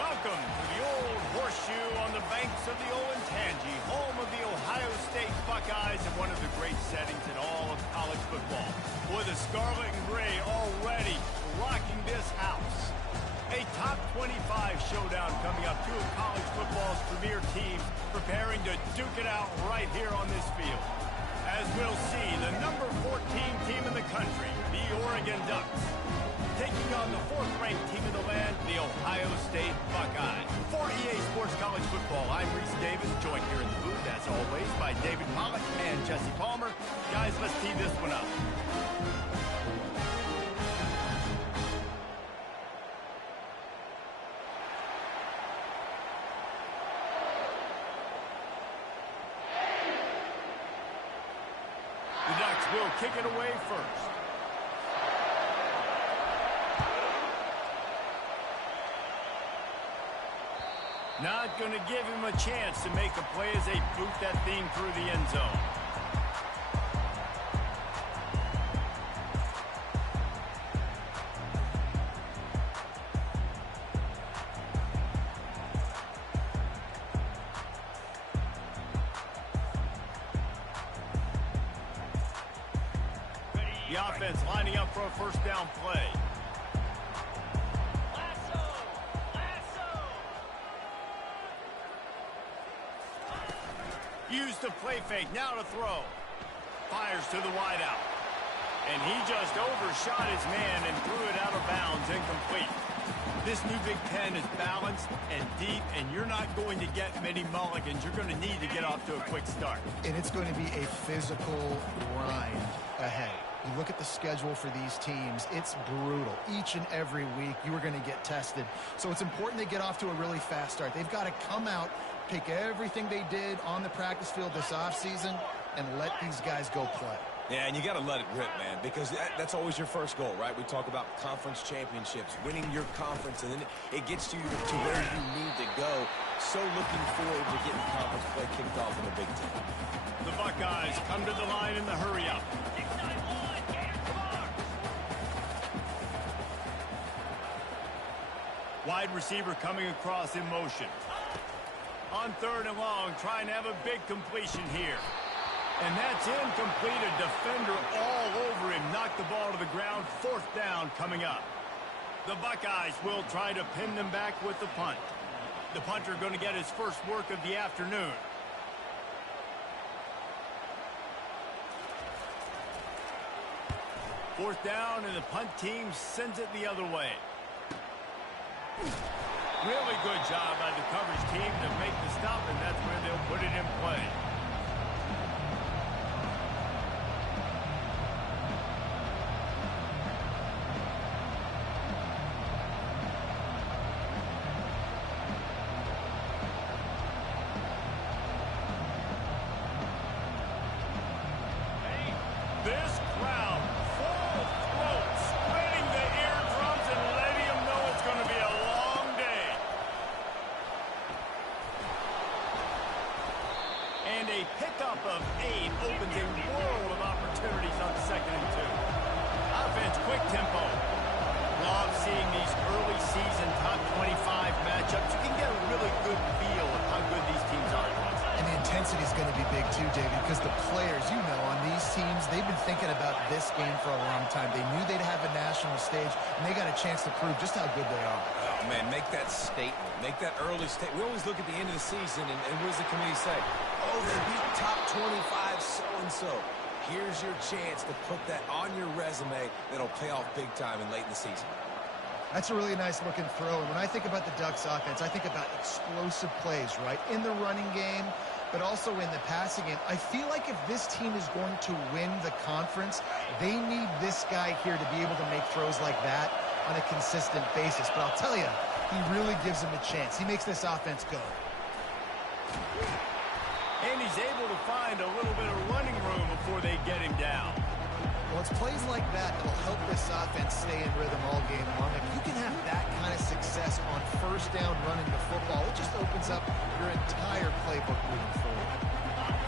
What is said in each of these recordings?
Welcome to the Old Horseshoe on the banks of the Olentangy, home of the Ohio State Buckeyes and one of the great settings in all of college football. With the scarlet and gray already rocking this house. A top 25 showdown coming up. Two of college football's premier teams preparing to duke it out right here on this field. As we'll see, the number 14 team in the country, the Oregon Ducks, taking on the fourth-ranked team in the land, the Ohio State Buckeyes. For EA Sports College Football, I'm Reese Davis, joined here in the booth, as always, by David Pollack and Jesse Palmer. Guys, let's tee this one up. The Ducks will kick it away first. Not going to give him a chance to make a play as they boot that thing through the end zone. The offense lining up for a first down play. Used the play fake, now to throw. Fires to the wideout. And he just overshot his man and threw it out of bounds, incomplete. This new Big Ten is balanced and deep, and you're not going to get many mulligans. You're going to need to get off to a quick start. And it's going to be a physical grind ahead. You look at the schedule for these teams, it's brutal. Each and every week, you are going to get tested. So it's important they get off to a really fast start. They've got to come out, take everything they did on the practice field this offseason, and let these guys go play. Yeah, and you got to let it rip, man, because that's always your first goal, right? We talk about conference championships, winning your conference, and then it gets you to where you need to go. So looking forward to getting conference play kicked off in the Big Ten. The Buckeyes come to the line in the hurry-up. Wide receiver coming across in motion. On third and long, trying to have a big completion here. And that's incomplete. A defender all over him. Knocked the ball to the ground. Fourth down coming up. The Buckeyes will try to pin them back with the punt. The punter going to get his first work of the afternoon. Fourth down, and the punt team sends it the other way. Really good job by the coverage team to make the stop, and that's where they'll put it in play. This crowd, full throat, splitting the eardrums and letting them know it's going to be a long day. And a pickup of 8 opens a world of opportunities on 2nd and 2. Offense, quick tempo. Love seeing these early season top 25 matchups. You can get a really good feel of how good these teams are. And the intensity is going to be big too, David, because the players, you know, on these teams, they've been thinking about this game for a long time. They knew they'd have a national stage, and they got a chance to prove just how good they are. Oh, man, make that statement. Make that early statement. We always look at the end of the season, and what does the committee say? Oh, they beat top 25 so-and-so. Here's your chance to put that on your resume that'll pay off big time and late in the season. That's a really nice looking throw. And when I think about the Ducks offense, I think about explosive plays, right? In the running game, but also in the passing game. I feel like if this team is going to win the conference, they need this guy here to be able to make throws like that on a consistent basis. But I'll tell you, he really gives them a chance. He makes this offense go. And he's able to find a little bit of running room before they get him down. Well, it's plays like that that'll help this offense stay in rhythm all game long. If you can have that kind of success on first down running the football, it just opens up your entire playbook moving forward.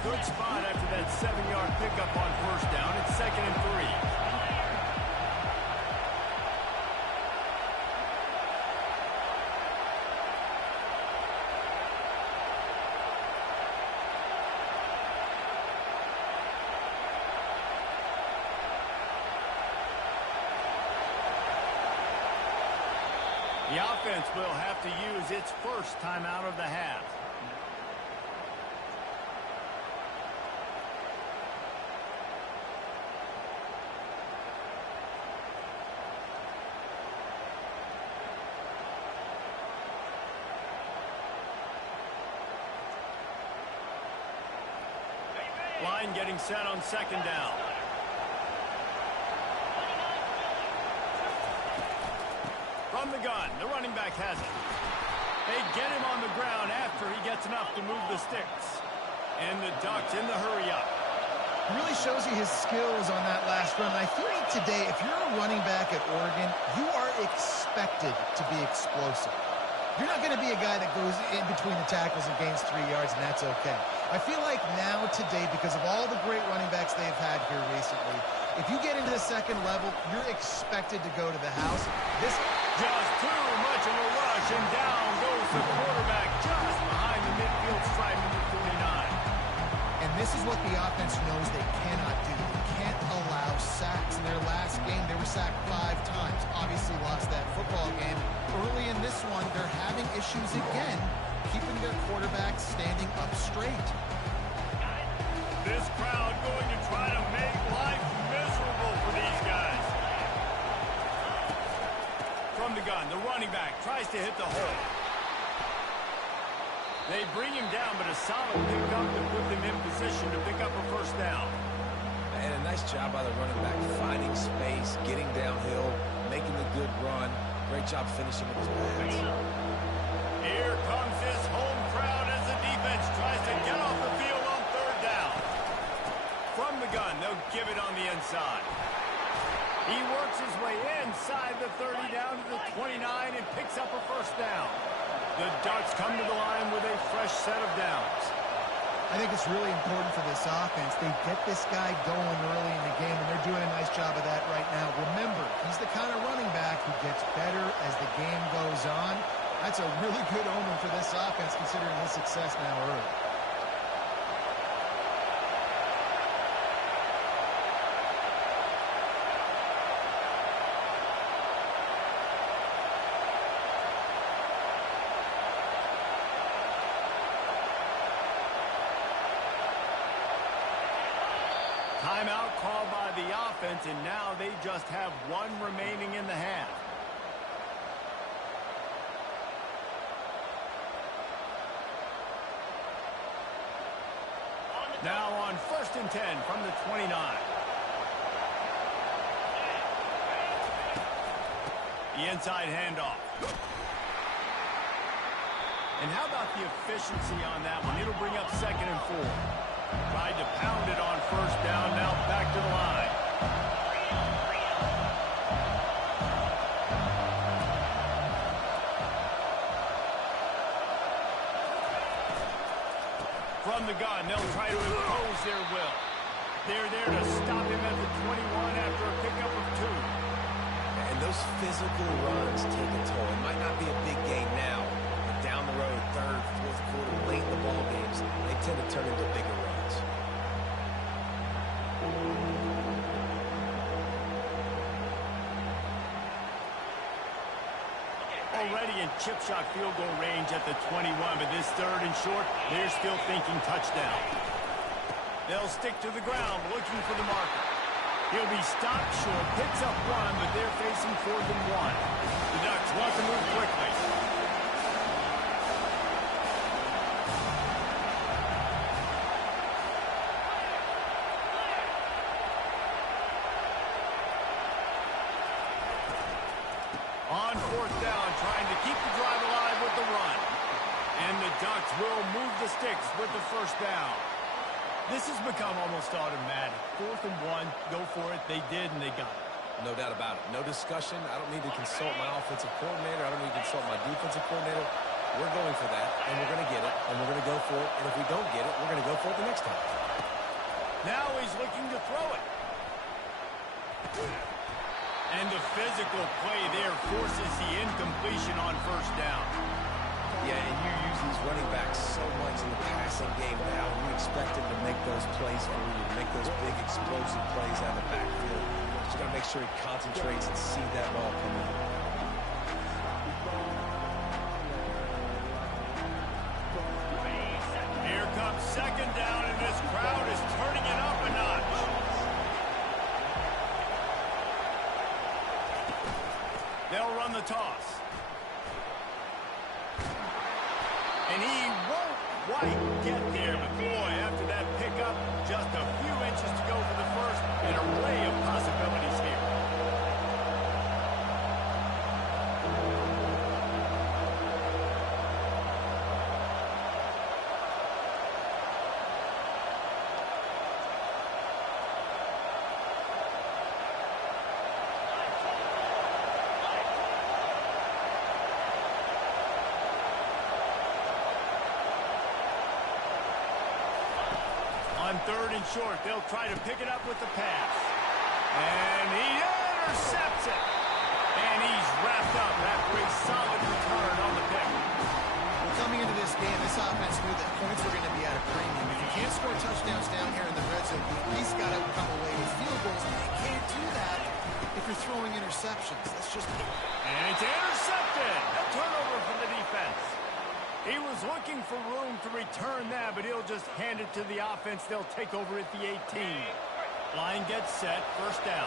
Good spot after that 7-yard pickup on first down. It's 2nd and 3. The offense will have to use its first timeout of the half. Line getting set on second down. From the gun, the running back has it. They get him on the ground after he gets enough to move the sticks. And the Ducks in the hurry up. He really shows you his skills on that last run. And I feel like today, if you're a running back at Oregon, you are expected to be explosive. You're not going to be a guy that goes in between the tackles and gains 3 yards, and that's okay. I feel like now today, because of all the great running backs they've had here recently, if you get into the second level, you're expected to go to the house. This just too much of a rush, and down goes the quarterback just behind the midfield stripe of the 49. And this is what the offense knows they cannot do. They can't allow sacks. In their last game, they were sacked 5 times. Obviously lost that football game. Early in this one, they're having issues again, keeping their quarterback standing up straight. This crowd going to try to make life miserable for these guys. From the gun, the running back tries to hit the hole. They bring him down, but a solid pickup to put them in position to pick up a first down. And a nice job by the running back, finding space, getting downhill, making the good run. Great job finishing with his pads. Here comes this home crowd as the defense tries to get off the field on third down. From the gun, they'll give it on the inside. He works his way inside the 30 down to the 29 and picks up a first down. The Ducks come to the line with a fresh set of downs. I think it's really important for this offense. They get this guy going early in the game, and they're doing a nice job of that right now. Remember, he's the kind of running back who gets better as the game goes on. That's a really good omen for this offense, considering his success now early. Timeout called by the offense, and now they just have one remaining in the half. Now on 1st and 10 from the 29. The inside handoff. And how about the efficiency on that one? It'll bring up 2nd and 4. Tried to pound it on first down, now back to the line. From the gun, they'll try to impose their will. They're there to stop him at the 21 after a pickup of 2. And those physical runs take a toll. It might not be a big gain now, but down the road, 3rd, 4th quarter, late in the ball games, they tend to turn into bigger runs. Already in chip shot field goal range at the 21, but this 3rd and short, they're still thinking touchdown. They'll stick to the ground looking for the marker. He'll be stopped short, picks up 1, but they're facing 4th and 1. The Ducks want to move quickly. On 4th down, trying to keep the drive alive with the run. And the Ducks will move the sticks with the first down. This has become almost automatic. 4th and 1, go for it. They did, and they got it. No doubt about it. No discussion. I don't need to consult my offensive coordinator. I don't need to consult my defensive coordinator. We're going for that, and we're going to get it, and we're going to go for it. And if we don't get it, we're going to go for it the next time. Now he's looking to throw it. And the physical play there forces the incompletion on first down. Yeah, and you use these running backs so much in the passing game now. You expect them to make those plays for you, to make those big explosive plays out of the backfield. Just got to make sure he concentrates and see that ball come in. second down, and this crowd is turning it up a notch. They'll run the toss. And he won't quite get there, but boy, after that pickup, just a few inches to go for the first, an array of possibilities here. On third and short, they'll try to pick it up with the pass. And he intercepts it. And he's wrapped up after a solid return on the pick. Well, coming into this game, this offense knew that points were going to be at a premium. If you can't score touchdowns down here in the red zone, you at least got to come away with field goals. And you can't do that if you're throwing interceptions. That's just... And it's intercepted. A turnover from the defense. He was looking for room to return that, but he'll just hand it to the offense. They'll take over at the 18. Line gets set. First down.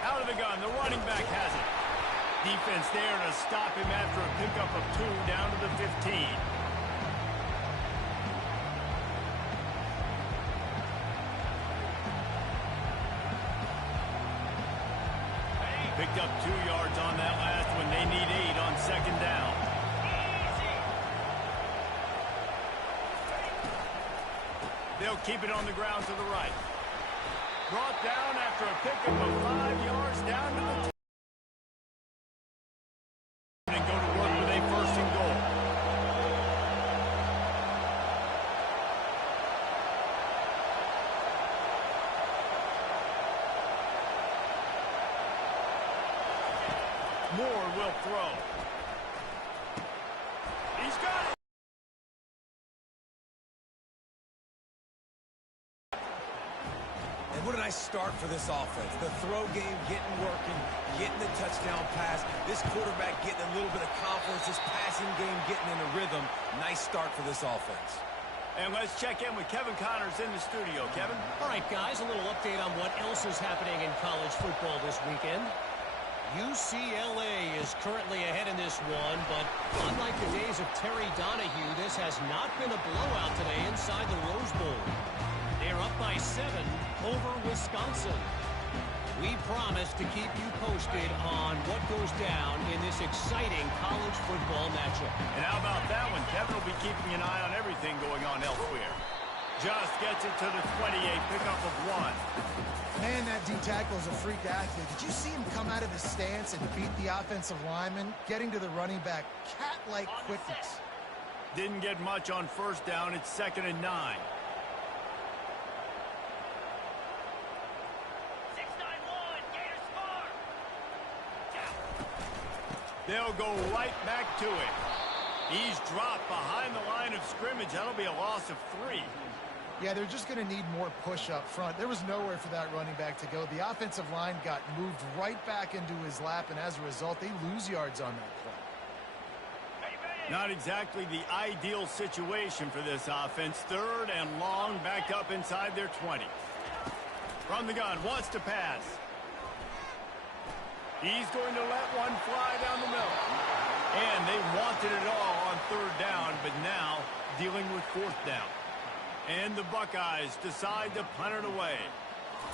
Out of the gun. The running back has it. Defense there to stop him after a pickup of 2 down to the 15. Picked up 2 yards on that last one. They need 8 on second down. They'll keep it on the ground to the right. Brought down after a pickup of 5 yards down to the 10. And go to work with a first and goal. Moore will throw. He's got it. And what a nice start for this offense. The throw game getting working, getting the touchdown pass. This quarterback getting a little bit of confidence. This passing game getting in a rhythm. Nice start for this offense. And let's check in with Kevin Connors in the studio. Kevin? All right, guys, a little update on what else is happening in college football this weekend. UCLA is currently ahead in this one, but unlike the days of Terry Donahue, this has not been a blowout today inside the Rose Bowl. They're up by 7 over Wisconsin. We promise to keep you posted on what goes down in this exciting college football matchup. And how about that one? Kevin will be keeping an eye on everything going on elsewhere. Just gets it to the 28, pickup of 1. Man, that D-tackle is a freak athlete. Did you see him come out of his stance and beat the offensive lineman, getting to the running back? Cat-like quickness. Didn't get much on first down. It's 2nd and 9. They'll go right back to it. He's dropped behind the line of scrimmage. That'll be a loss of 3. Yeah, they're just going to need more push up front. There was nowhere for that running back to go. The offensive line got moved right back into his lap, and as a result, they lose yards on that play. Not exactly the ideal situation for this offense. 3rd and long, back up inside their 20. From the gun, wants to pass. He's going to let one fly down the middle. And they wanted it all on 3rd down, but now dealing with 4th down. And the Buckeyes decide to punt it away.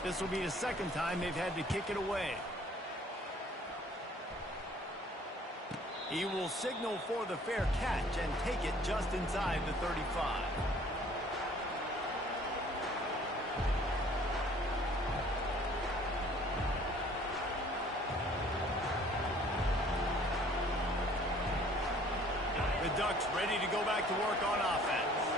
This will be the 2nd time they've had to kick it away. He will signal for the fair catch and take it just inside the 35. The Ducks ready to go back to work on offense.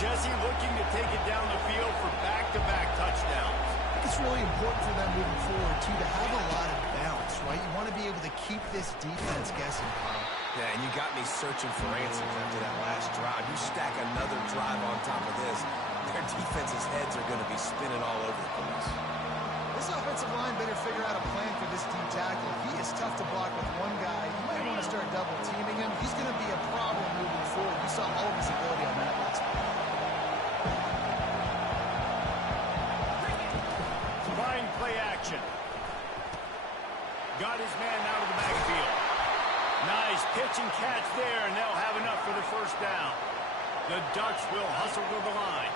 Jesse looking to take it down the field for back-to-back touchdowns. I think it's really important for them moving forward, too, to have a lot of balance, right? You want to be able to keep this defense guessing, Carl. Yeah, and you got me searching for answers after that last drive. You stack another drive on top of this, their defense's heads are going to be spinning all over the place. This offensive line better figure out a plan for this D tackle. He is tough to block with one guy. You might want to start double teaming him, he's going to be a problem moving forward. You saw all of his ability on that last play. Fine play action. Got his man out of the backfield. Nice pitch and catch there, and they'll have enough for the first down. The Ducks will hustle to the line.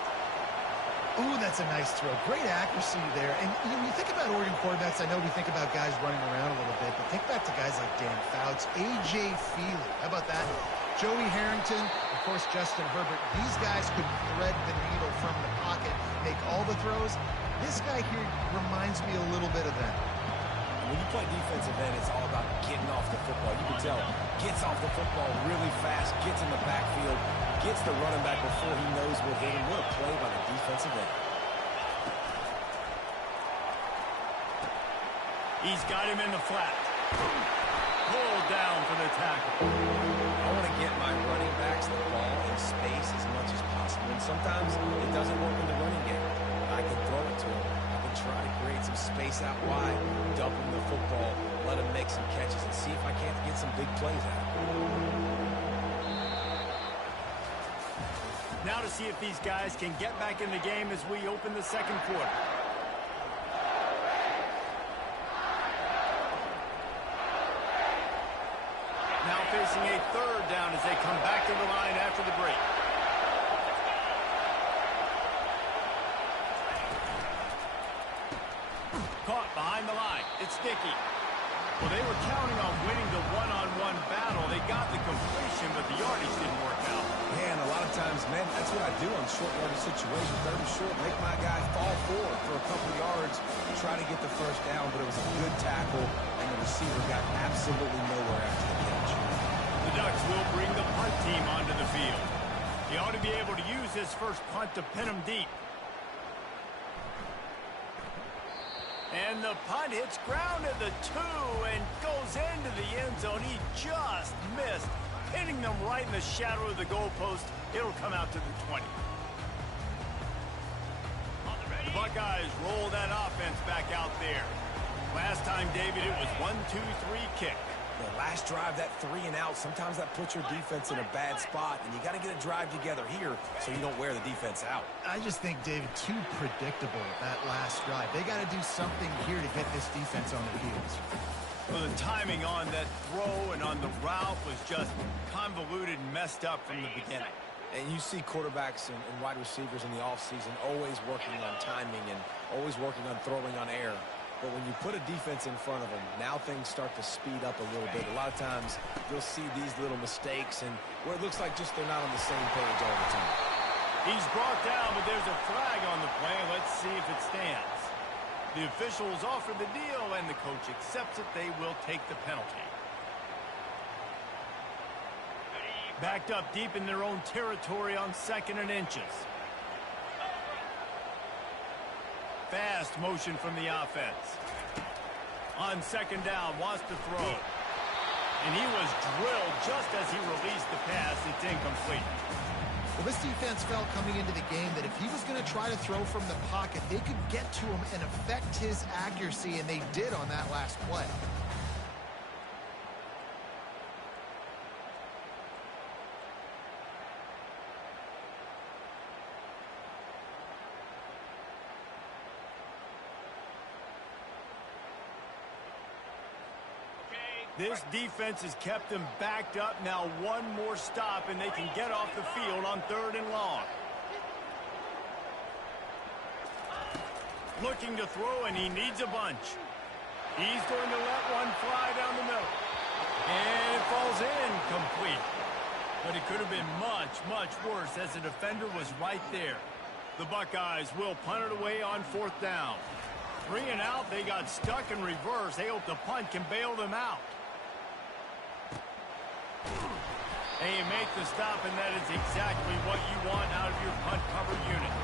Ooh, that's a nice throw. Great accuracy there. And you think about Oregon quarterbacks, I know we think about guys running around a little bit, but think back to guys like Dan Fouts, A.J. Feely. How about that? Joey Harrington, of course, Justin Herbert. These guys could thread the needle from the pocket, make all the throws. This guy here reminds me a little bit of them. When you play defensive end, it's all about getting off the football. You can tell, gets off the football really fast, gets in the backfield, gets the running back before he knows what hit him. What a play by the defensive end. He's got him in the flat. Pulled down for the tackle. I want to get my running backs the ball in space as much as possible. And sometimes it doesn't work in the running game. I can throw it to him. I can try to create some space out wide, dump him the football, let him make some catches, and see if I can't get some big plays out of him. Now to see if these guys can get back in the game as we open the second quarter. Now facing a third down as they come back to the line after the break. Caught behind the line. It's Dickey. Well, they were counting on winning the one-on-one battle. They got the completion, but the yardage didn't work out. Man, a lot of times, man, that's what I do on short yardage situation. Third and short, make my guy fall forward for a couple yards, try to get the first down, but it was a good tackle, and the receiver got absolutely nowhere after the catch. The Ducks will bring the punt team onto the field. He ought to be able to use his first punt to pin him deep. And the punt hits ground at the 2 and goes into the end zone. He just missed, hitting them right in the shadow of the goalpost. It'll come out to the 20. The Buckeyes roll that offense back out there. Last time, David, it was 1-2-3 kick. The last drive, that 3 and out, sometimes that puts your defense in a bad spot, and you got to get a drive together here so you don't wear the defense out. I just think, David, too predictable that last drive. They got to do something here to get this defense on their heels. Well, the timing on that throw and on the route was just convoluted and messed up from the beginning. And you see quarterbacks and wide receivers in the offseason always working on timing and always working on throwing on air. But when you put a defense in front of them, now things start to speed up a little bit. A lot of times, you'll see these little mistakes and where it looks like just they're not on the same page all the time. He's brought down, but there's a flag on the play. Let's see if it stands. The officials offer the deal, and the coach accepts it. They will take the penalty. Backed up deep in their own territory on 2nd and inches. Fast motion from the offense. On 2nd down, wants to throw. And he was drilled just as he released the pass. It's incomplete. Well, this defense felt coming into the game that if he was going to try to throw from the pocket, they could get to him and affect his accuracy, and they did on that last play. This defense has kept them backed up. Now one more stop, and they can get off the field on 3rd and long. Looking to throw, and he needs a bunch. He's going to let one fly down the middle. And it falls in complete. But it could have been much, much worse as the defender was right there. The Buckeyes will punt it away on 4th down. 3 and out, they got stuck in reverse. They hope the punt can bail them out. And you make the stop, and that is exactly what you want out of your punt cover unit.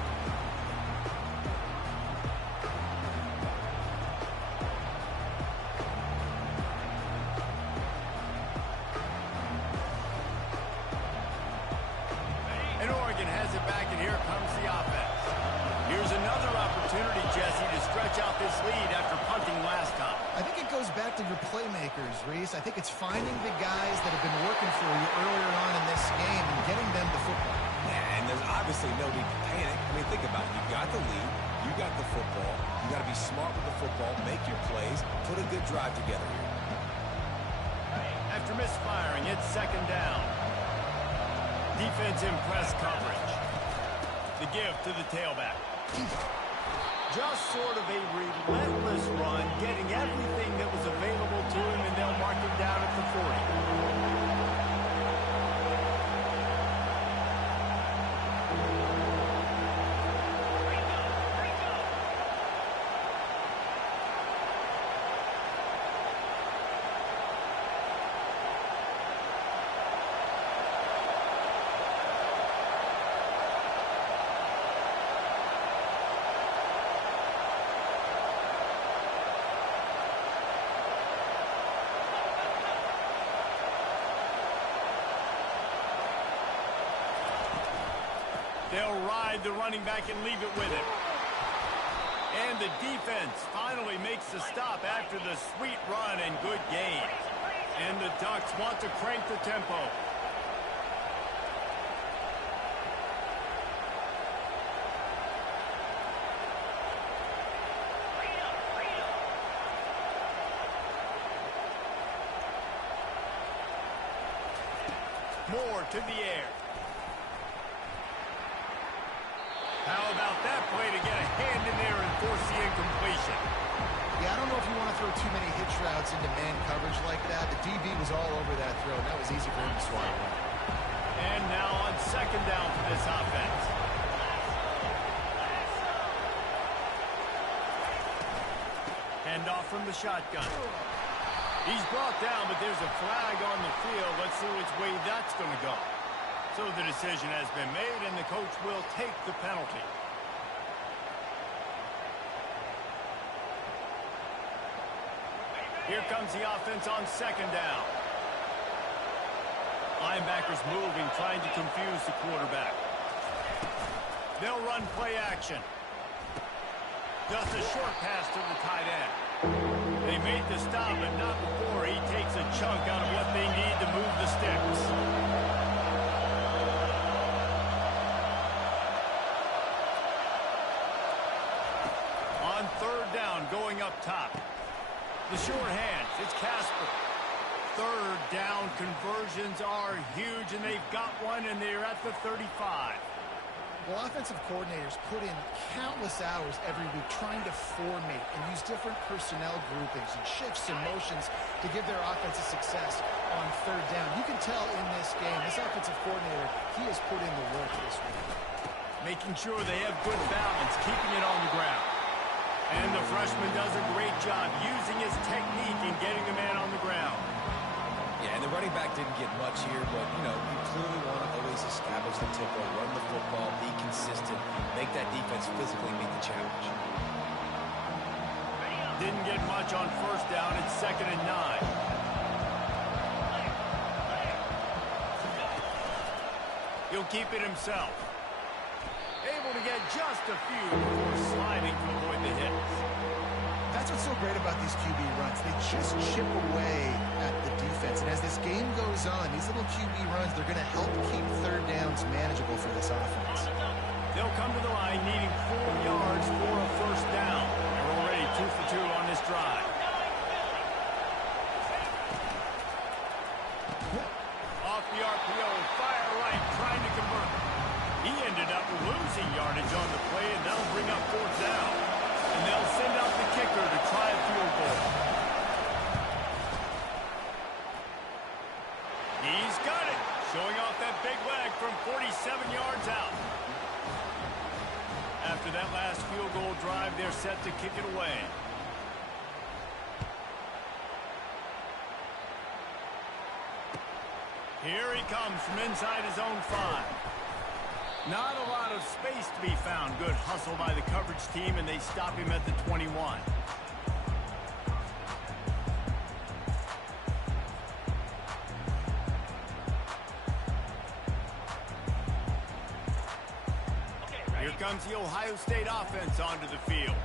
And Oregon has it back, and here comes the offense. Here's another opportunity, Jesse, to stretch out this lead after punting last time. I think it goes back to your playmakers, Reese. I think it's finding the guys that have been working for you earlier on in this game and getting them the football. Yeah, and there's obviously no need to panic. I mean, think about it. You got the lead. You got the football. You got to be smart with the football. Make your plays. Put a good drive together here. After misfiring, it's second down. Defense in press coverage. The give to the tailback. Just sort of a relentless run, getting everything that was available to him, and they'll mark him down at the 40. They'll ride the running back and leave it with him. And the defense finally makes the stop after the sweet run and good gain. And the Ducks want to crank the tempo. Moore to the air. How about that play to get a hand in there and force the incompletion? Yeah, I don't know if you want to throw too many hitch routes into man coverage like that. The DB was all over that throw, and that was easy for him to swallow. And now on second down for this offense. Hand off from the shotgun. He's brought down, but there's a flag on the field. Let's see which way that's going to go. So the decision has been made, and the coach will take the penalty. Here comes the offense on second down. Linebackers moving, trying to confuse the quarterback. They'll run play action. Just a short pass to the tight end. They made the stop, but not before he takes a chunk out of what they need to move the sticks. Third down going up top. The short hands, it's Casper. Third down conversions are huge, and they've got one, and they're at the 35. Well, offensive coordinators put in countless hours every week trying to formate and use different personnel groupings and shifts and motions to give their offense a success on third down. You can tell in this game, this offensive coordinator, he has put in the work this week. Making sure they have good balance, keeping it on the ground. And the freshman does a great job using his technique and getting the man on the ground. Yeah, and the running back didn't get much here, but, you know, you clearly want to always establish the tempo, run the football, be consistent, make that defense physically meet the challenge. Didn't get much on first down. It's 2nd and 9. He'll keep it himself. Able to get just a few before sliding to avoid the hits. That's what's so great about these QB runs. They just chip away at the defense. And as this game goes on, these little QB runs, they're going to help keep third downs manageable for this offense. They'll come to the line needing 4 yards for a first down. They're already 2 for 2 on this drive. Off the RPO, fire right, trying to convert. He ended up losing yardage on the play, and that'll bring up fourth down. And they'll send out the kicker to try a field goal. He's got it, showing off that big leg from 47 yards out. After that last field goal drive, they're set to kick it away. Here he comes from inside his own 5. Not a lot of space to be found. Good hustle by the coverage team, and they stop him at the 21. Here comes the Ohio State offense onto the field.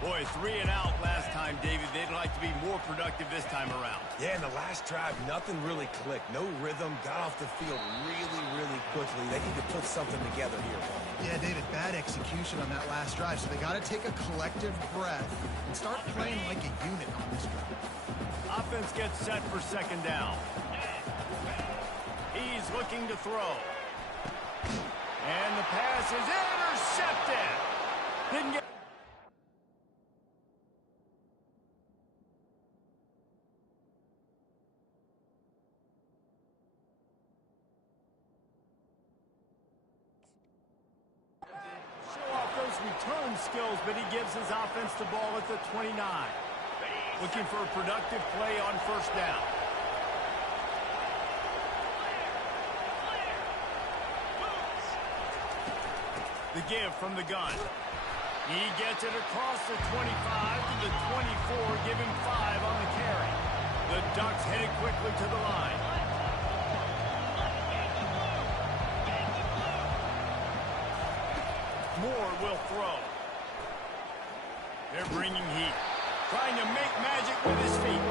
Boy, 3 and out last time, David. They'd like to be more productive this time around. Yeah, in the last drive, nothing really clicked. No rhythm, got off the field really, really quickly. They need to put something together here. Yeah, David, bad execution on that last drive, so they got to take a collective breath and start playing like a unit on this drive. Offense gets set for second down. He's looking to throw. And the pass is intercepted. Didn't get... return skills, but he gives his offense the ball at the 29. Looking for a productive play on first down. The give from the gun. He gets it across the 25 to the 24, give him 5 on the carry. The Ducks headed quickly to the line. Moore will throw. They're bringing heat. Trying to make magic with his feet.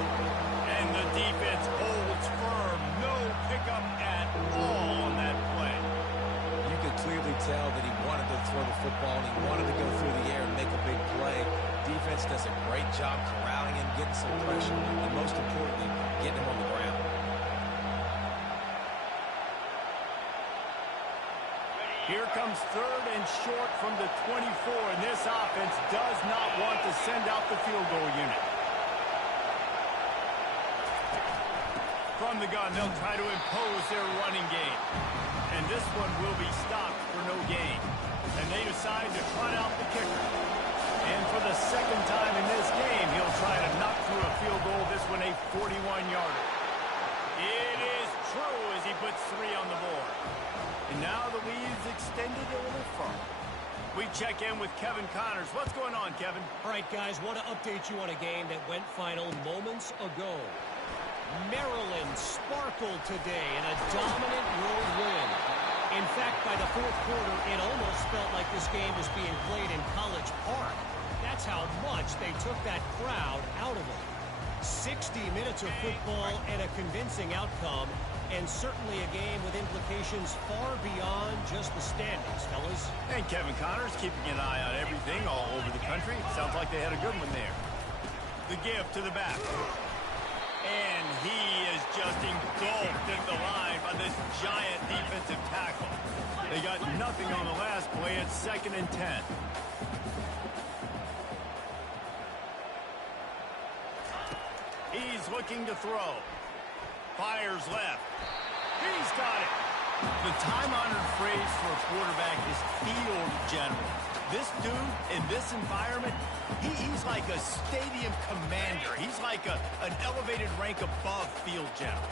And the defense holds firm. No pickup at all on that play. You could clearly tell that he wanted to throw the football and he wanted to go through the air and make a big play. Defense does a great job corralling him, getting some pressure, and most importantly, getting him on the ground. Here comes third and short from the 24, and this offense does not want to send out the field goal unit. From the gun, they'll try to impose their running game. And this one will be stopped for no gain. And they decide to trot out the kicker. And for the second time in this game, he'll try to knock through a field goal, this one a 41-yarder. It is true as he puts 3 on the board. And now the lead's extended a little further. We check in with Kevin Connors. What's going on, Kevin? All right, guys, want to update you on a game that went final moments ago. Maryland sparkled today in a dominant road win. In fact, by the fourth quarter, it almost felt like this game was being played in College Park. That's how much they took that crowd out of it. 60 minutes of football and a convincing outcome. And certainly a game with implications far beyond just the standings, fellas. And Kevin Connors keeping an eye on everything all over the country. Sounds like they had a good one there. The give to the back. And he is just engulfed at the line by this giant defensive tackle. They got nothing on the last play. It's 2nd and 10. He's looking to throw. Fires left. He's got it. The time-honored phrase for a quarterback is field general. This dude, in this environment, he's like a stadium commander. He's like an elevated rank above field general.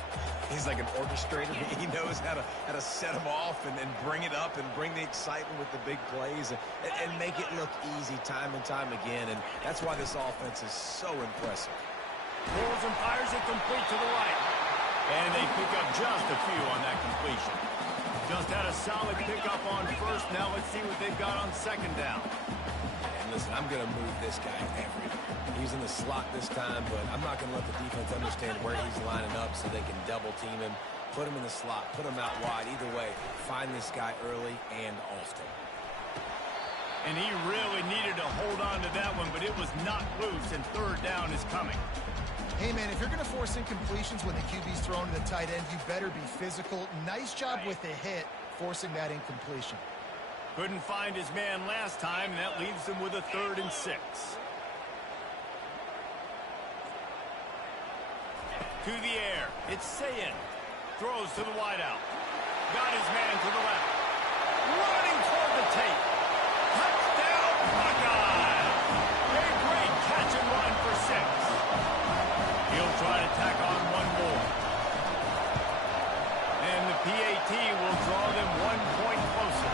He's like an orchestrator. He knows how to set them off and bring it up and bring the excitement with the big plays and make it look easy time and time again. And that's why this offense is so impressive. Pulls and fires it complete to the right. And they pick up just a few on that completion. Just had a solid pickup on first. Now let's see what they've got on second down. And listen, I'm going to move this guy everywhere. He's in the slot this time, but I'm not going to let the defense understand where he's lining up so they can double team him, put him in the slot, put him out wide. Either way, find this guy early and often. And he really needed to hold on to that one, but it was not loose, and third down is coming. Hey, man, if you're going to force incompletions when the QB's thrown to the tight end, you better be physical. Nice job with the hit, forcing that incompletion. Couldn't find his man last time, and that leaves him with a 3rd and 6. To the air. It's Sayin. Throws to the wideout. Got his man to the left. Running toward the tape. Touchdown, Buckeyes! A great catch and run for 6. He'll try to tack on one more. And the PAT will draw them 1 point closer.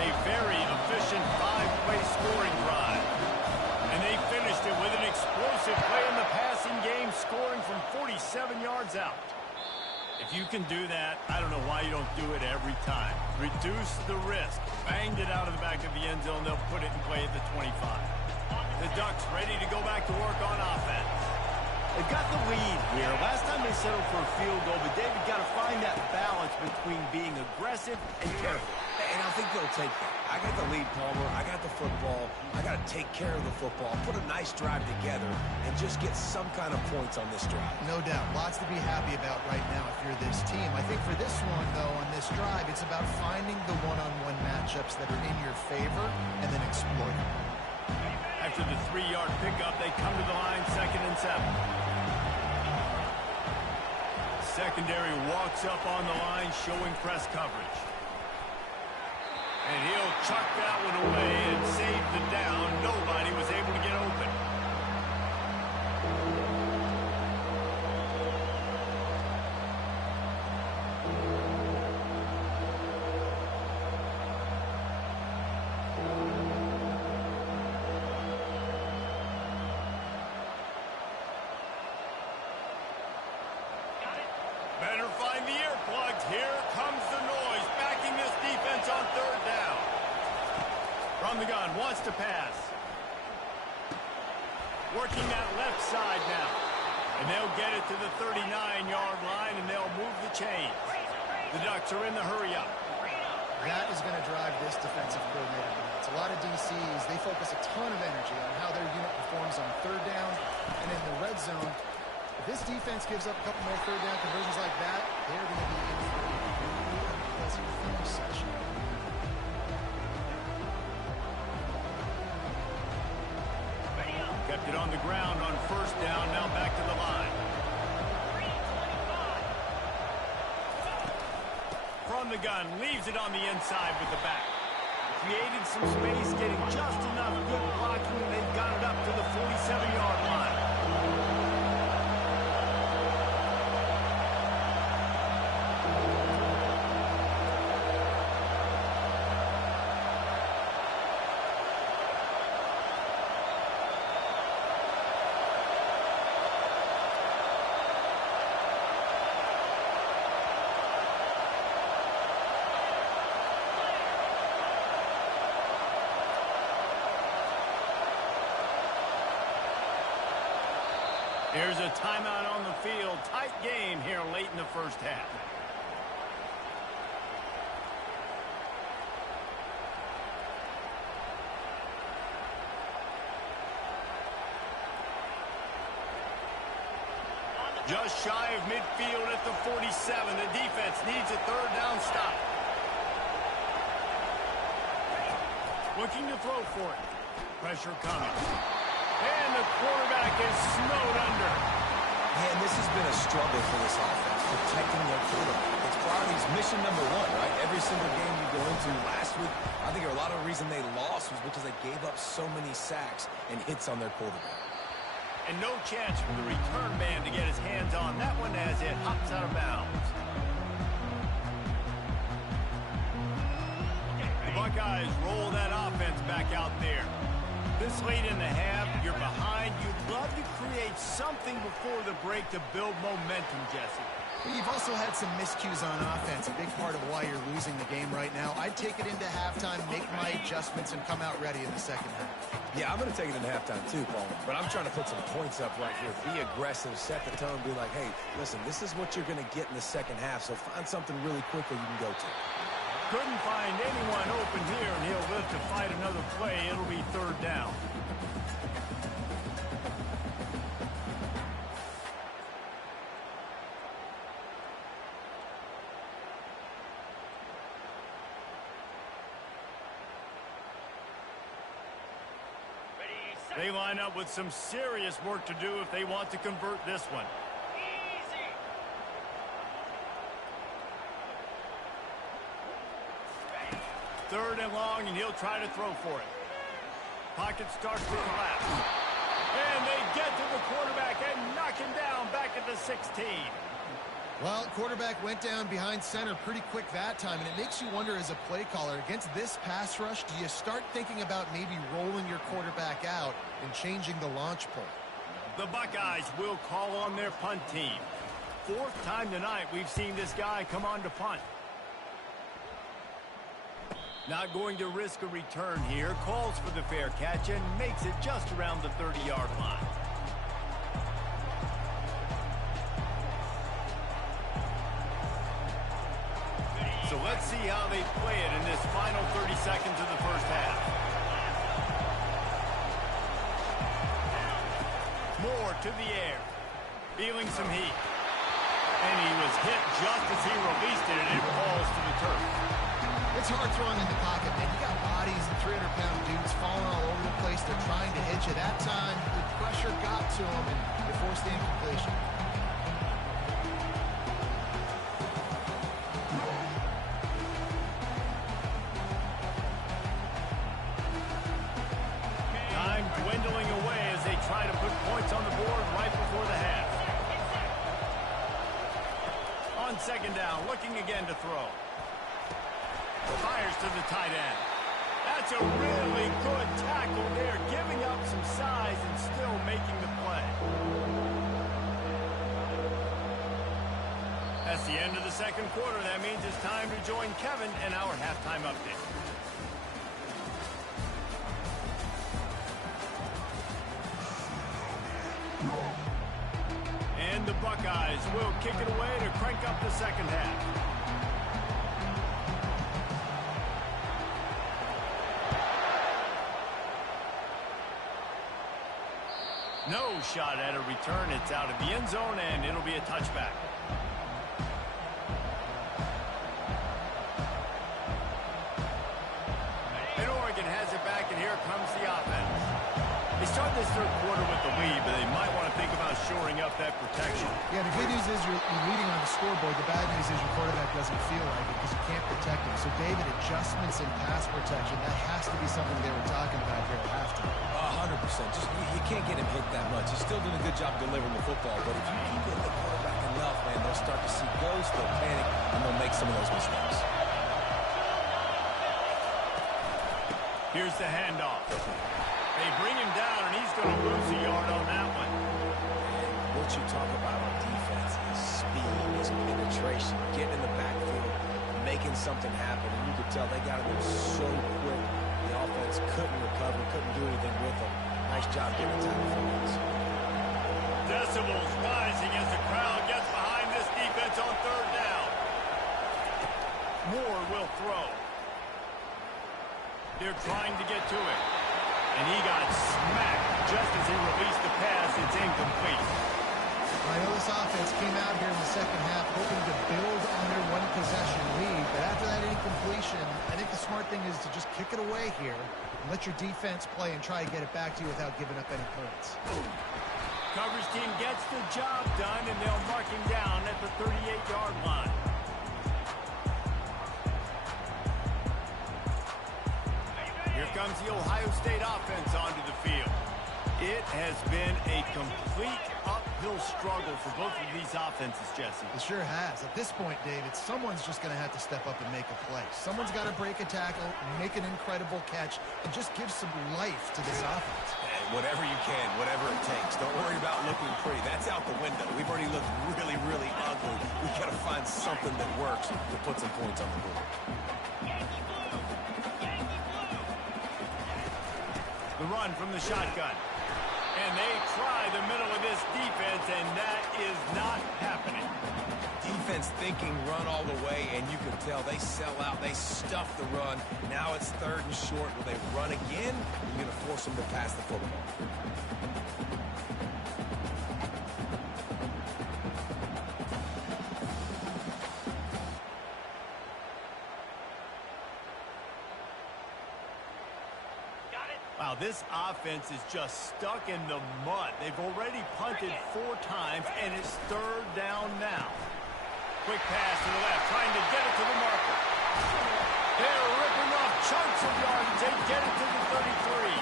A very efficient 5-play scoring drive. And they finished it with an explosive play in the passing game, scoring from 47 yards out. If you can do that, I don't know why you don't do it every time. Reduce the risk. Banged it out of the back of the end zone. They'll put it in play at the 25. The Ducks ready to go back to work on offense. They've got the lead here. Last time they settled for a field goal, but David got to find that balance between being aggressive and careful. And I think they'll take that. I got the lead, Palmer. I got the football. I got to take care of the football, put a nice drive together, and just get some kind of points on this drive. No doubt. Lots to be happy about right now if you're this team. I think for this one, though, on this drive, it's about finding the one-on-one matchups that are in your favor and then exploiting. After the 3-yard pickup, they come to the line, 2nd and 7. Secondary walks up on the line, showing press coverage. And he'll chuck that one away and save the down. Nobody was able to get open. Better find the earplugs. Here comes the noise, backing this defense on 3rd down. From the gun, wants to pass. Working that left side now. And they'll get it to the 39-yard line, and they'll move the chains. The Ducks are in the hurry-up. That is going to drive this defensive coordinator nuts. A lot of DCs, they focus a ton of energy on how their unit performs on 3rd down and in the red zone. If this defense gives up a couple more 3rd down conversions like that, they're going to be in for a pleasant finish session. Kept it on the ground on 1st down, now back to the line. From the gun, leaves it on the inside with the back. Created some space, getting just enough good blocking, and they've got it up to the 47-yard line. Here's a timeout on the field. Tight game here late in the 1st half. Just shy of midfield at the 47. The defense needs a 3rd down stop. Looking to throw for it. Pressure coming. And the quarterback is snowed under. Man, this has been a struggle for this offense, protecting their quarterback. It's priorities mission number 1, right? Every single game you go into. Last week, I think a lot of the reason they lost was because they gave up so many sacks and hits on their quarterback. And no chance for the return man to get his hands on that one as it hops out of bounds. The Buckeyes roll that offense back out there. This late in the half, you're behind. You'd love to create something before the break to build momentum, Jesse. You've also had some miscues on offense, a big part of why you're losing the game right now. I'd take it into halftime, make my adjustments, and come out ready in the 2nd half. Yeah, I'm going to take it into halftime too, Paul. But I'm trying to put some points up right here. Be aggressive, set the tone, be like, hey, listen, this is what you're going to get in the 2nd half, so find something really quickly you can go to. Couldn't find anyone open here, and he'll live to fight another play. It'll be 3rd down. They line up with some serious work to do if they want to convert this one. Easy. 3rd and long, and he'll try to throw for it. Pocket starts to collapse. And they get to the quarterback and knock him down back at the 16. Well, quarterback went down behind center pretty quick that time, and it makes you wonder as a play caller, against this pass rush, do you start thinking about maybe rolling your quarterback out and changing the launch point? The Buckeyes will call on their punt team. 4th time tonight we've seen this guy come on to punt. Not going to risk a return here. Calls for the fair catch and makes it just around the 30-yard line. So let's see how they play it in this final 30 seconds of the first half. Moore to the air. Feeling some heat. And he was hit just as he released it, and it falls to the turf. It's hard throwing in the pocket, man. You got bodies and 300-pound dudes falling all over the place. They're trying to hit you. That time, the pressure got to him, and they forced the incompletion. Time dwindling away as they try to put points on the board right before the half. On second down, looking again to throw. Fires to the tight end. That's a really good tackle there, giving up some size and still making the play. That's the end of the second quarter. That means it's time to join Kevin in our halftime update. And the Buckeyes will kick it away to crank up the second half. No shot at a return. It's out of the end zone, and it'll be a touchback. And Oregon has it back, and here comes the offense. They start this third quarter with the lead, but they might want to think about shoring up that protection. Yeah, the good news is you're leading on the scoreboard. The bad news is your quarterback doesn't feel like it because you can't protect him. So, David, adjustments in pass protection, that has to be something they were talking about here at halftime. 100%. Just you can't get him hit that much. He's still doing a good job delivering the football, but if you keep hitting the quarterback enough, man, they'll start to see ghosts, they'll panic, and they'll make some of those mistakes. Here's the handoff. They bring him down, and he's going to lose a yard on that one. What you talk about on defense is speed, is penetration, getting in the backfield, making something happen, and you could tell they got him so quick. The offense couldn't recover, couldn't do anything with him. Nice job getting the tackle for once. Decibels rising as the crowd gets behind this defense on third down. Moore will throw. They're trying to get to it. And he got smacked just as he released the pass. It's incomplete. I know this offense came out here in the second half hoping to build on their one-possession lead, but after that incompletion, I think the smart thing is to just kick it away here and let your defense play and try to get it back to you without giving up any points. Coverage team gets the job done, and they'll mark him down at the 38-yard line. Here comes the Ohio State offense onto the field. It has been a complete uphill struggle for both of these offenses, Jesse. It sure has. At this point, David, someone's just going to have to step up and make a play. Someone's got to break a tackle, make an incredible catch, and just give some life to this offense. Whatever you can, whatever it takes. Don't worry about looking pretty. That's out the window. We've already looked really, really ugly. We've got to find something that works to put some points on the board. The run from the shotgun. And they try the middle of this defense, and that is not happening. Defense thinking run all the way, and you can tell they sell out. They stuff the run. Now it's third and short. Will they run again? You're going to force them to pass the football. Wow, this offense is just stuck in the mud. They've already punted 4 times, and it's third down now. Quick pass to the left, trying to get it to the marker. They're ripping off chunks of yardage. They get it to the 33.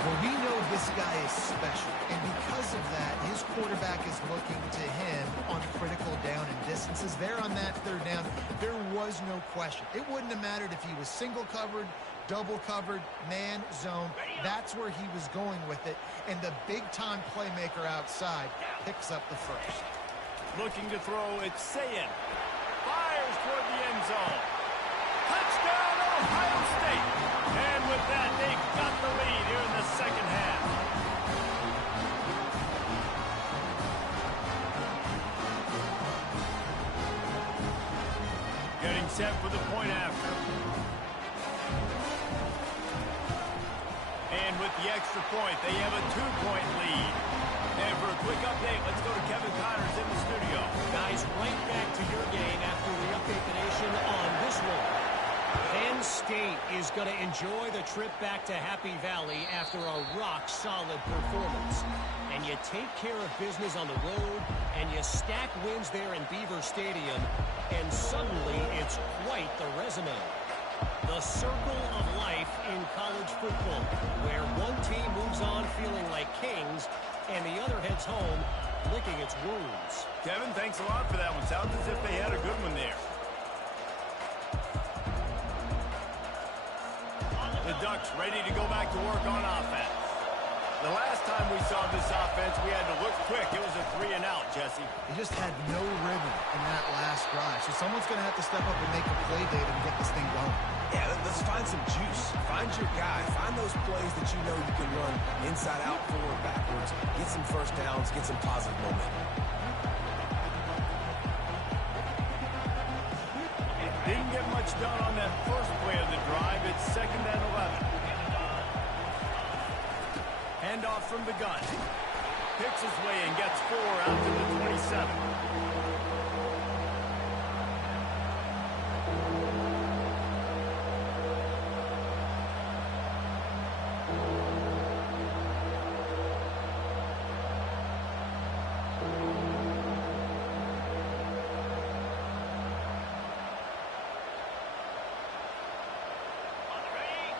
Well, we know this guy is special, and because of that, his quarterback is looking to him on critical down and distances. There on that third down, there was no question. It wouldn't have mattered if he was single covered, double covered, man, zone. That's where he was going with it, and the big-time playmaker outside picks up the first. Looking to throw, it's Sayin. Fires toward the end zone. Touchdown, Ohio State. And with that, they've got the lead here in the second half. Getting set for the point after. And with the extra point, they have a 2-point lead. And for a quick update, let's go to Kevin Connors in the studio. Guys, right back to your game after we update the nation on this one. Penn State is going to enjoy the trip back to Happy Valley after a rock-solid performance. And you take care of business on the road, and you stack wins there in Beaver Stadium, and suddenly it's quite the resume. The circle of life in college football, where one team moves on feeling like kings, and the other heads home licking its wounds. Kevin, thanks a lot for that one. Sounds as if they had a good one there. The Ducks ready to go back to work on offense. The last time we saw this offense, we had to look quick. It was a 3-and-out, Jesse. They just had no rhythm in that last drive. So someone's going to have to step up and make a play, David, and get this thing going. Yeah, let's find some juice. Find your guy. Find those plays that you know you can run inside out, forward, backwards. Get some first downs. Get some positive momentum. Didn't get much done on that first play of the drive. It's 2nd and 11. Handoff from the gun. Picks his way and gets 4 out to the 27.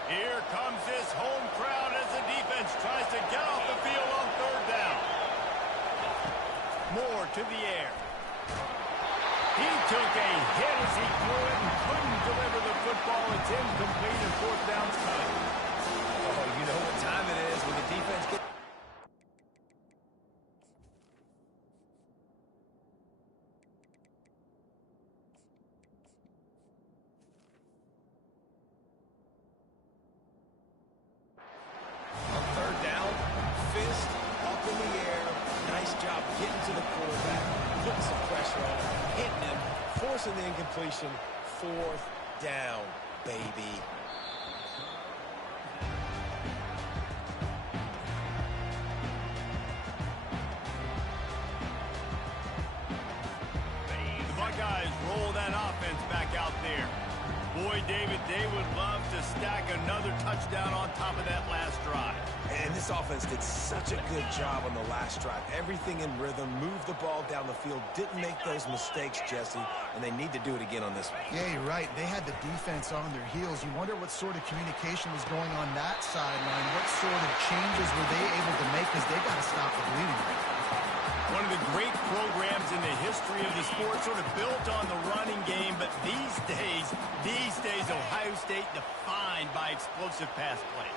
Here comes this home crowd as the defense tries to get off the field on 3rd down. Moore to the air. He took a hit as he threw it and couldn't deliver the football. It's incomplete and 4th down's coming. Oh, you know what time it is when the defense gets... Forcing the incompletion, 4th down, baby. The Buckeyes roll that offense back out there. Boy, David, they would love to stack another touchdown on top of that last drive. And this offense did such a good job on the last drive. Everything in rhythm, moved the ball down the field, didn't make those mistakes, Jesse, and they need to do it again on this one. Yeah, you're right. They had the defense on their heels. You wonder what sort of communication was going on that sideline. What sort of changes were they able to make because they got to stop the bleeding right now. One of the great programs in the history of the sport, sort of built on the running game, but these days, Ohio State defined by explosive pass plays.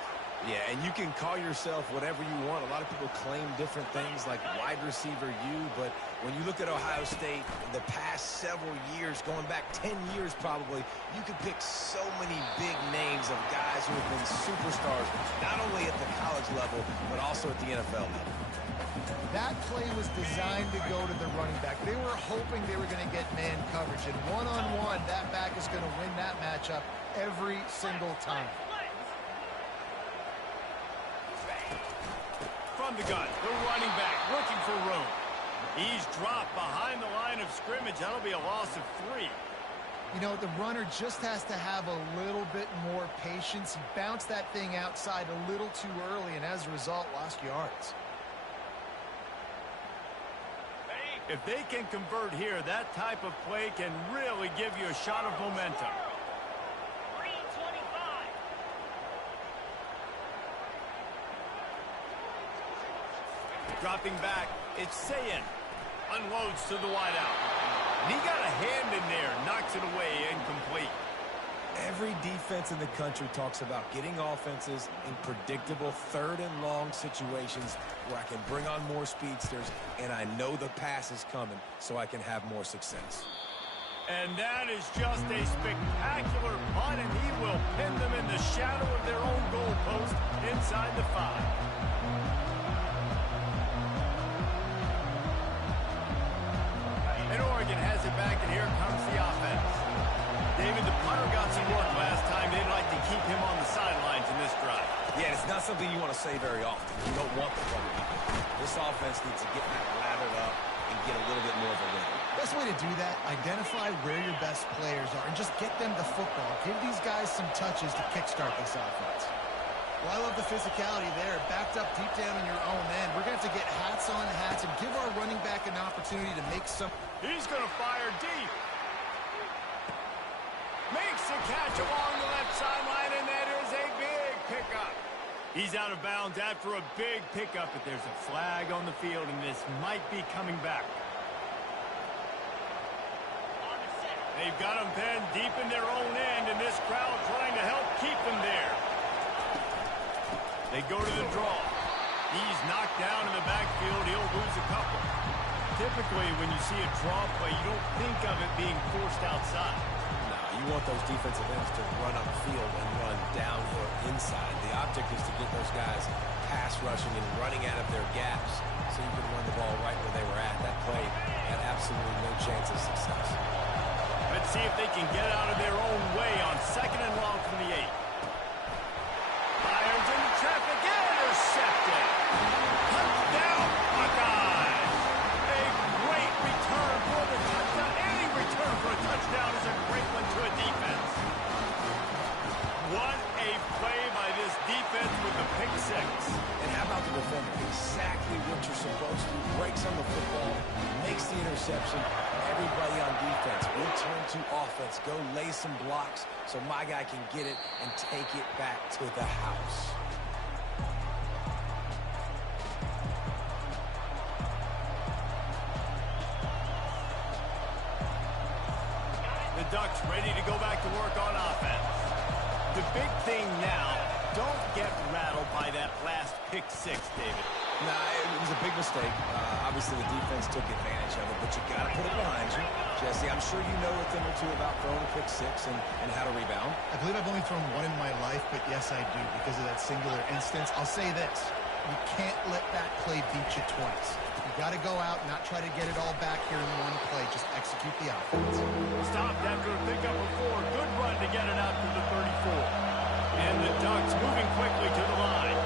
Yeah, and you can call yourself whatever you want. A lot of people claim different things like wide receiver U, but when you look at Ohio State, the past several years, going back 10 years probably, you could pick so many big names of guys who have been superstars, not only at the college level, but also at the NFL level. That play was designed to go to the running back. They were hoping they were going to get man coverage, and one-on-one, that back is going to win that matchup every single time. From the gun, the running back looking for room. He's dropped behind the line of scrimmage. That'll be a loss of 3. You know, the runner just has to have a little bit more patience. He bounced that thing outside a little too early, and as a result, lost yards. If they can convert here, that type of play can really give you a shot of momentum. Dropping back, it's Sayin. Unloads to the wideout. And he got a hand in there, knocks it away, incomplete. Every defense in the country talks about getting offenses in predictable 3rd and long situations where I can bring on more speedsters and I know the pass is coming so I can have more success. And that is just a spectacular punt, and he will pin them in the shadow of their own goal post inside the 5. And Oregon has it back, and here comes the offense. David, the punter got some work last time. They'd like to keep him on the sidelines in this drive. Yeah, it's not something you want to say very often. You don't want the punter. This offense needs to get back lathered up and get a little bit more of a win. Best way to do that, identify where your best players are and just get them the football. Give these guys some touches to kickstart this offense. Well, I love the physicality there. Backed up deep down in your own end. We're going to have to get hats on hats and give our running back an opportunity to make some... He's going to fire deep. Makes the catch along the left sideline, and that is a big pickup. He's out of bounds after a big pickup, but there's a flag on the field, and this might be coming back. They've got him pinned deep in their own end, and this crowd trying to help keep them there. They go to the draw. He's knocked down in the backfield. He'll lose a couple. Typically, when you see a draw play, you don't think of it being forced outside. No, you want those defensive ends to run up the field and run down or inside. The object is to get those guys pass rushing and running out of their gaps so you can run the ball right where they were at. That play had absolutely no chance of success. Let's see if they can get out of their own way on 2nd and long from the 8. Fires into traffic, intercepted. Touchdown, Buckeyes. A great return for the touchdown. Any return for a touchdown is a great one to a defense. What a play by this defense with the pick 6. And how about the defender? Exactly what you're supposed to do. Breaks on the football, makes the interception. Everybody on defense will turn to offense. Go lay some blocks so my guy can get it and take it back to the house. The Ducks ready to go back to work on offense. The big thing now, don't get rattled by that last pick 6, David. Nah, it was a big mistake. Obviously, the defense took advantage of it, but you got to put it behind you. Jesse, I'm sure you know a thing or two about throwing a pick 6 and how to rebound. I believe I've only thrown one in my life, but yes, I do because of that singular instance. I'll say this. You can't let that play beat you twice. You got to go out and not try to get it all back here in one play. Just execute the offense. Stopped after a pickup of 4. Good run to get it out to the 34. And the Ducks moving quickly to the line.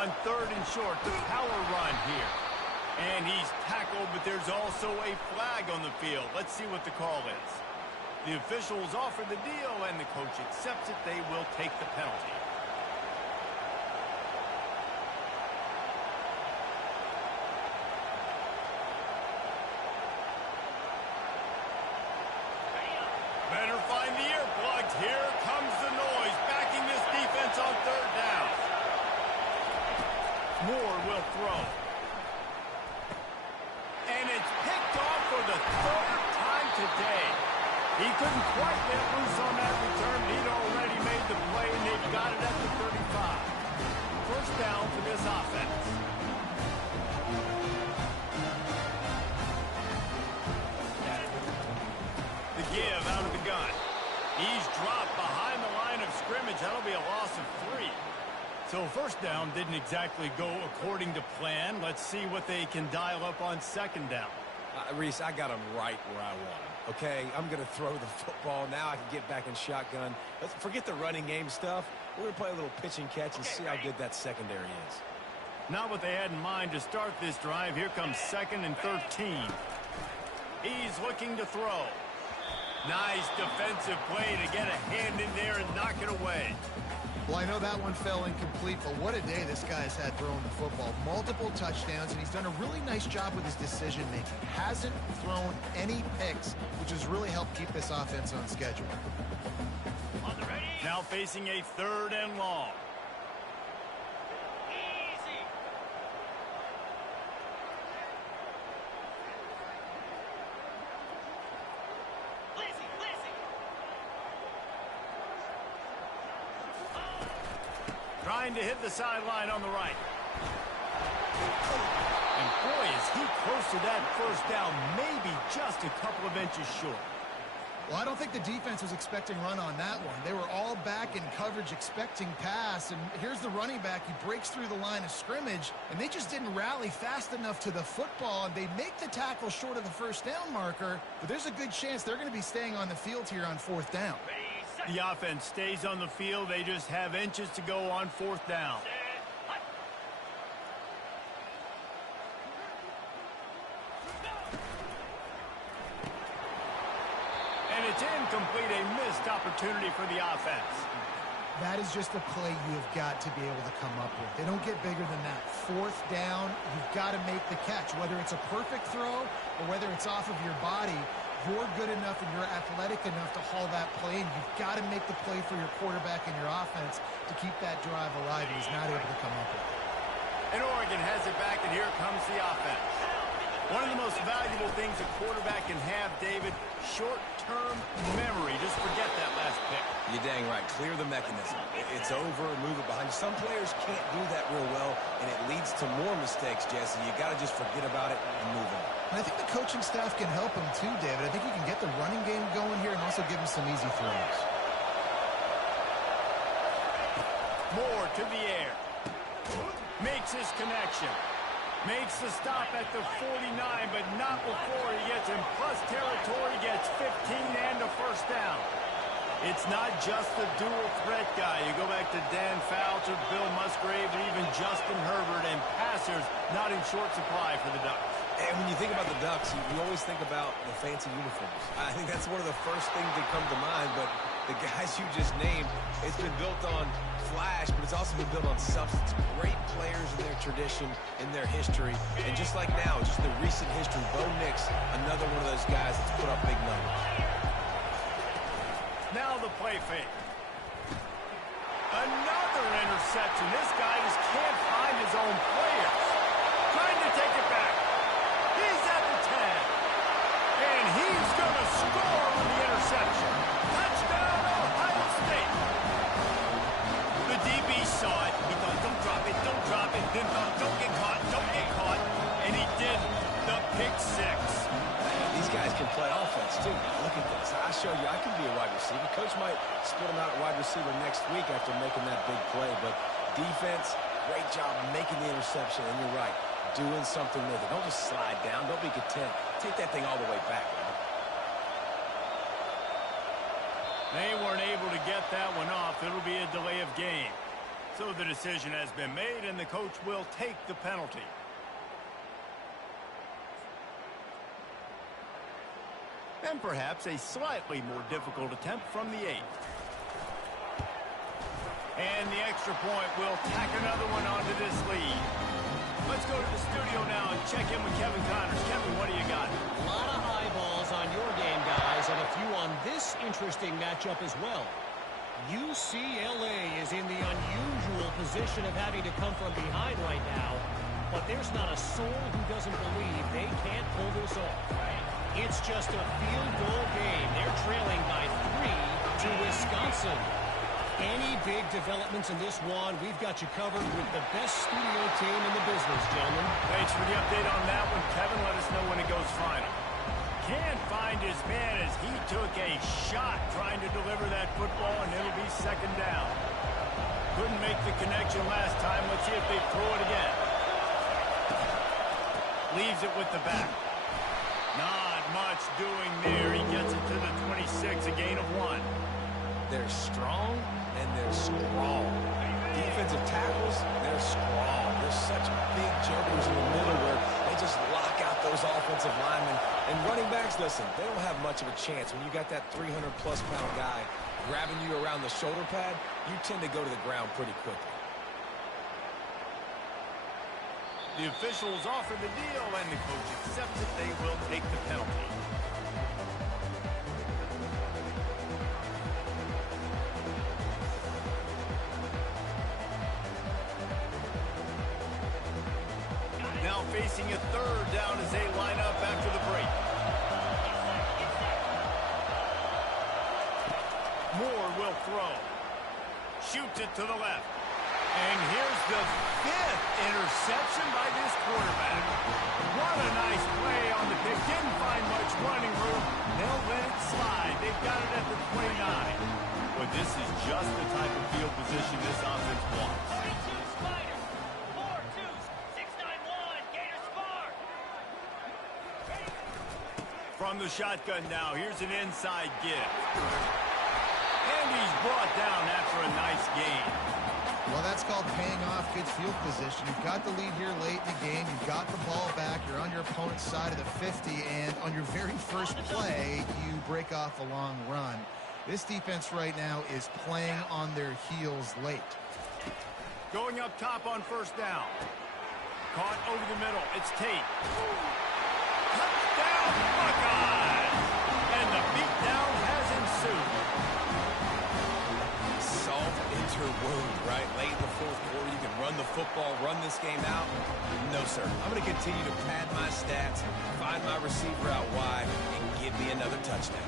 On 3rd and short, the power run here. And he's tackled, but there's also a flag on the field. Let's see what the call is. The officials offer the deal, and the coach accepts it. They will take the penalty. Better find the earplugs. Here comes the noise, backing this defense on 3rd down. Moore will throw. And it's picked off for the 3rd time today. He couldn't quite get loose on that return. He'd already made the play, and they've got it at the 35. 1st down for this offense. The give out of the gun. He's dropped behind the line of scrimmage. That'll be a loss of 3. So 1st down didn't exactly go according to plan. Let's see what they can dial up on 2nd down. Reese, I got him right where I want him. Okay, I'm going to throw the football. Now I can get back in shotgun. Let's forget the running game stuff. We're going to play a little pitch and catch and see how good that secondary is. Not what they had in mind to start this drive. Here comes 2nd and 13. He's looking to throw. Nice defensive play to get a hand in there and knock it away. Well, I know that one fell incomplete, but what a day this guy's had throwing the football. Multiple touchdowns, and he's done a really nice job with his decision-making. Hasn't thrown any picks, which has really helped keep this offense on schedule. Now facing a 3rd and long. Trying to hit the sideline on the right. And boy, is he close to that 1st down, maybe just a couple of inches short. Well, I don't think the defense was expecting run on that one. They were all back in coverage expecting pass, and here's the running back. He breaks through the line of scrimmage, and they just didn't rally fast enough to the football, and they make the tackle short of the 1st down marker, but there's a good chance they're going to be staying on the field here on 4th down. The offense stays on the field. They just have inches to go on 4th down. And it's incomplete, a missed opportunity for the offense. That is just a play you have got to be able to come up with. They don't get bigger than that. 4th down, you've got to make the catch. Whether it's a perfect throw or whether it's off of your body, you're good enough and you're athletic enough to haul that play, and you've got to make the play for your quarterback and your offense to keep that drive alive, and he's not able to come up with it. And Oregon has it back, and here comes the offense. One of the most valuable things a quarterback can have, David, short-term memory. Just forget that last pick. You're dang right. Clear the mechanism. It's over and move it behind you. Some players can't do that real well, and it leads to more mistakes, Jesse. You got to just forget about it and move on. And I think the coaching staff can help him too, David. I think you can get the running game going here and also give him some easy throws. Moore to the air. Makes his connection. Makes the stop at the 49, but not before he gets in plus territory, gets 15 and a 1st down. It's not just the dual threat guy. You go back to Dan Fouts or Bill Musgrave or even Justin Herbert, and passers not in short supply for the Ducks. And when you think about the Ducks, you always think about the fancy uniforms. I think that's one of the first things that come to mind, but the guys you just named, it's been built on flash, but it's also been built on substance. Great players in their tradition, in their history, and just like now, just the recent history, Bo Nix, another one of those guys that's put up big numbers. Now the play fake. Another interception. This guy just can't find his own players. Trying to take it back. He's at the 10. And he's going to score on the interception. Touchdown, Ohio State. The DB saw it. He thought, don't drop it, don't drop it. Then thought, don't get caught, don't get caught. And he did the pick 6. These guys can play offense, too. Look at this. I show you I can be a wide receiver. Coach might split him out at wide receiver next week after making that big play. But defense, great job making the interception. And you're right, doing something with it. Don't just slide down. Don't be content. Take that thing all the way back. They weren't able to get that one off. It'll be a delay of game. So the decision has been made, and the coach will take the penalty. And perhaps a slightly more difficult attempt from the 8. And the extra point will tack another one onto this lead. Let's go to the studio now and check in with Kevin Connors. Kevin, what do you got? A lot of eyeballs on your game, guys, and a few on this interesting matchup as well. UCLA is in the unusual position of having to come from behind right now, but there's not a soul who doesn't believe they can't pull this off. It's just a field goal game. They're trailing by 3 to Wisconsin. Any big developments in this one, we've got you covered with the best studio team in the business, gentlemen. Thanks for the update on that one, Kevin. Let us know when it goes final. Can't find his man as he took a shot trying to deliver that football, and it'll be 2nd down. Couldn't make the connection last time. Let's see if they throw it again. Leaves it with the back. Not much doing there. He gets it to the 26, a gain of 1. They're strong and they're strong. Defensive tackles, they're strong. They're such big jokers in the middle where they just lock out those offensive linemen. And running backs, listen, they don't have much of a chance. When you got that 300-plus pound guy grabbing you around the shoulder pad, you tend to go to the ground pretty quickly. The officials offer the deal, and the coach accepts it. They will take the penalty. facing a third down as they line up after the break. Moore will throw. Shoots it to the left. And here's the 5th interception by this quarterback. What a nice play on the pick. Didn't find much running room. They'll let it slide. They've got it at the 29. But this is just the type of field position this offense wants. 42 Spiders, 4-2, 6-9-1, Gators far. From the shotgun now, here's an inside give. And he's brought down after a nice gain. Well, that's called paying off good field position. You've got the lead here late in the game. You've got the ball back. You're on your opponent's side of the 50, and on your very first play, you break off a long run. This defense right now is playing on their heels late. Going up top on first down. Caught over the middle. It's Tate. Touchdown, Buckeyes! And the beatdown has ensued. Salt into wound, right? Late in the fourth quarter, you can run the football, run this game out. No, sir. I'm going to continue to pad my stats, find my receiver out wide, and give me another touchdown.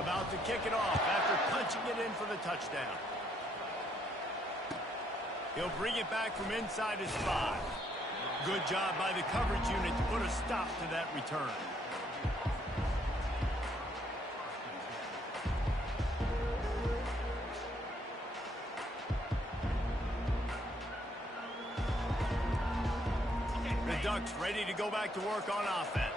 About to kick it off after punching it in for the touchdown. He'll bring it back from inside his 5. Good job by the coverage unit to put a stop to that return. The Ducks ready to go back to work on offense.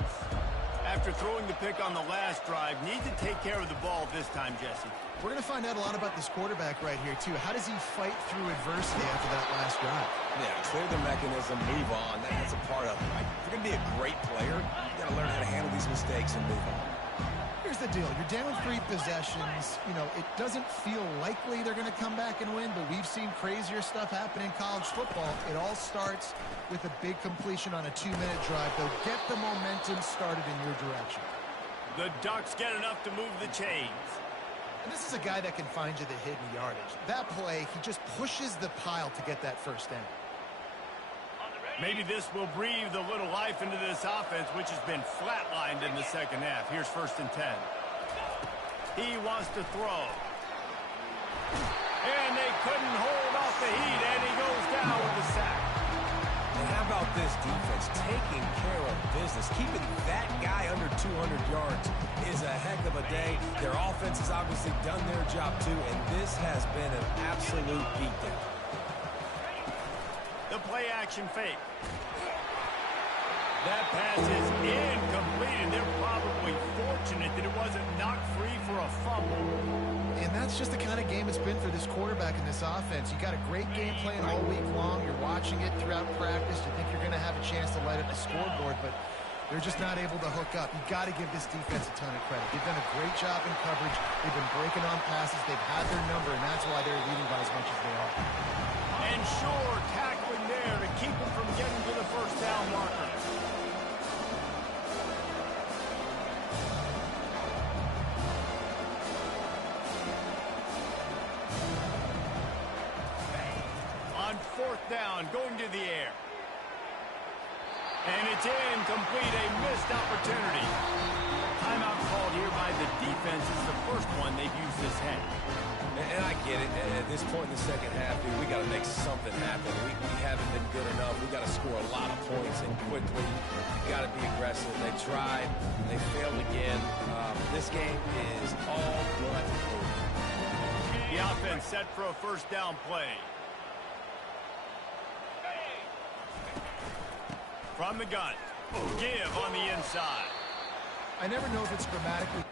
After throwing the pick on the last drive, need to take care of the ball this time, Jesse. We're going to find out a lot about this quarterback right here, too. How does he fight through adversity after that last drive? Yeah, clear the mechanism, move on. That's a part of it, right? If you're going to be a great player, you got to learn how to handle these mistakes and move on. Here's the deal. You're down 3 possessions. You know, it doesn't feel likely they're going to come back and win, but we've seen crazier stuff happen in college football. It all starts with a big completion on a 2-minute drive. They'll get the momentum started in your direction. The Ducks get enough to move the chains. And this is a guy that can find you the hidden yardage. That play, he just pushes the pile to get that first down. Maybe this will breathe a little life into this offense, which has been flatlined in the second half. Here's 1st and 10. He wants to throw. And they couldn't hold off the heat, and he goes down with a sack. And how about this defense taking care of business? Keeping that guy under 200 yards is a heck of a day. Their offense has obviously done their job too, and this has been an absolute beatdown. The play action fake. That pass is incomplete, and they're probably fortunate that it wasn't knocked free for a fumble. And that's just the kind of game it's been for this quarterback in this offense. You got a great game plan all week long. You're watching it throughout practice. You think you're going to have a chance to light up the scoreboard, but they're just not able to hook up. You got to give this defense a ton of credit. They've done a great job in coverage. They've been breaking on passes. They've had their number, and that's why they're leading by as much as they are. And sure, tackling there to keep him from getting to the first down marker. On 4th down, going to the air. And it's incomplete, a missed opportunity. Timeout called here by the defense. It's the first one they've used this half. And I get it. At this point in the second half, dude, we got to make something happen. We haven't been good enough. We got to score a lot of points and quickly. You got to be aggressive. They tried. They failed again. This game is all but over. The offense set for a first down play. From the gun. Give on the inside. I never know if it's grammatically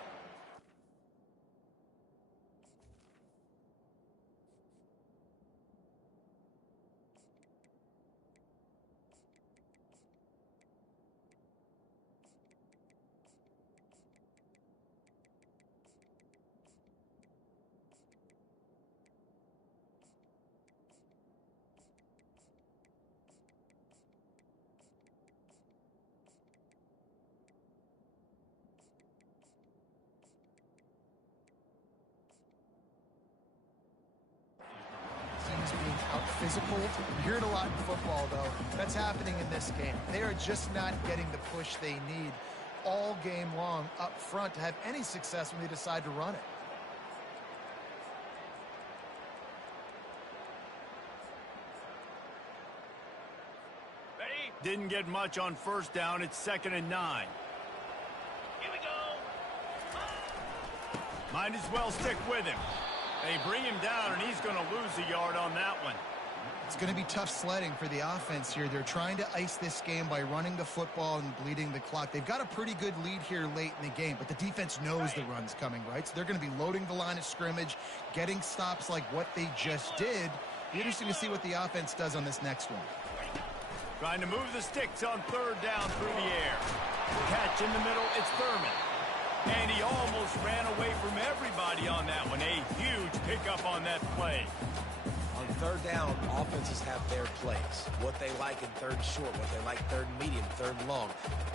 out-physical. You hear it a lot in football, though. That's happening in this game. They are just not getting the push they need all game long up front to have any success when they decide to run it. Ready? Didn't get much on first down. It's 2nd and 9. Here we go. Might as well stick with him. They bring him down, and he's going to lose a yard on that one. It's going to be tough sledding for the offense here. They're trying to ice this game by running the football and bleeding the clock. They've got a pretty good lead here late in the game, but the defense knows the run's coming, right? So they're going to be loading the line of scrimmage, getting stops like what they just did. Be interesting to see what the offense does on this next one. Trying to move the sticks on 3rd down through the air. Catch in the middle, it's Thurman. And he almost ran away from everybody on that one. A huge pickup on that play. On 3rd down, offenses have their plays. What they like in 3rd and short, what they like 3rd and medium, 3rd and long.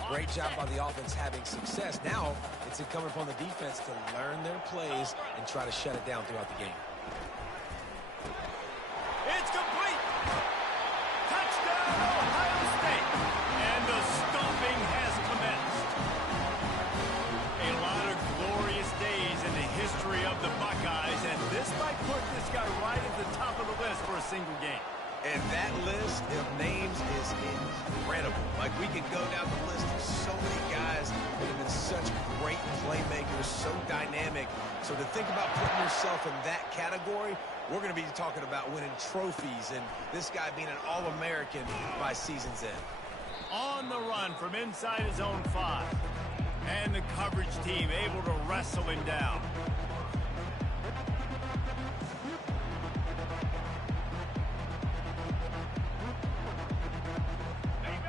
Great job by the offense having success. Now, it's incumbent upon the defense to learn their plays and try to shut it down throughout the game. It's complete. Touchdown, Ohio State. And the stomping has commenced. A lot of glorious days in the history of the Buckeyes, and this might put this guy right at the top of the list for a single game. And that list of names is incredible. Like, we could go down the list of so many guys that have been such great playmakers, so dynamic. So to think about putting yourself in that category, we're going to be talking about winning trophies and this guy being an All-American by season's end. On the run from inside his own 5. And the coverage team able to wrestle him down.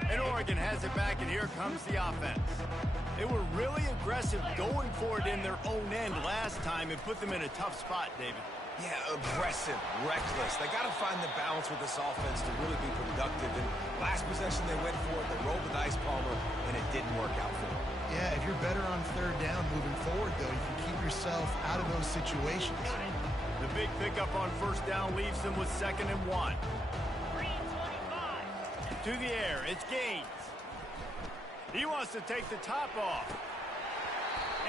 And Oregon has it back, and here comes the offense. They were really aggressive going for it in their own end last time and put them in a tough spot, David. Yeah, aggressive, reckless. They got to find the balance with this offense to really be productive. And last possession they went for it, they rolled the dice, Palmer, and it didn't work out for them. Yeah, if you're better on 3rd down moving forward, though, you can keep yourself out of those situations. The big pickup on 1st down leaves them with 2nd and 1. Green 25. To the air, it's Gaines. He wants to take the top off.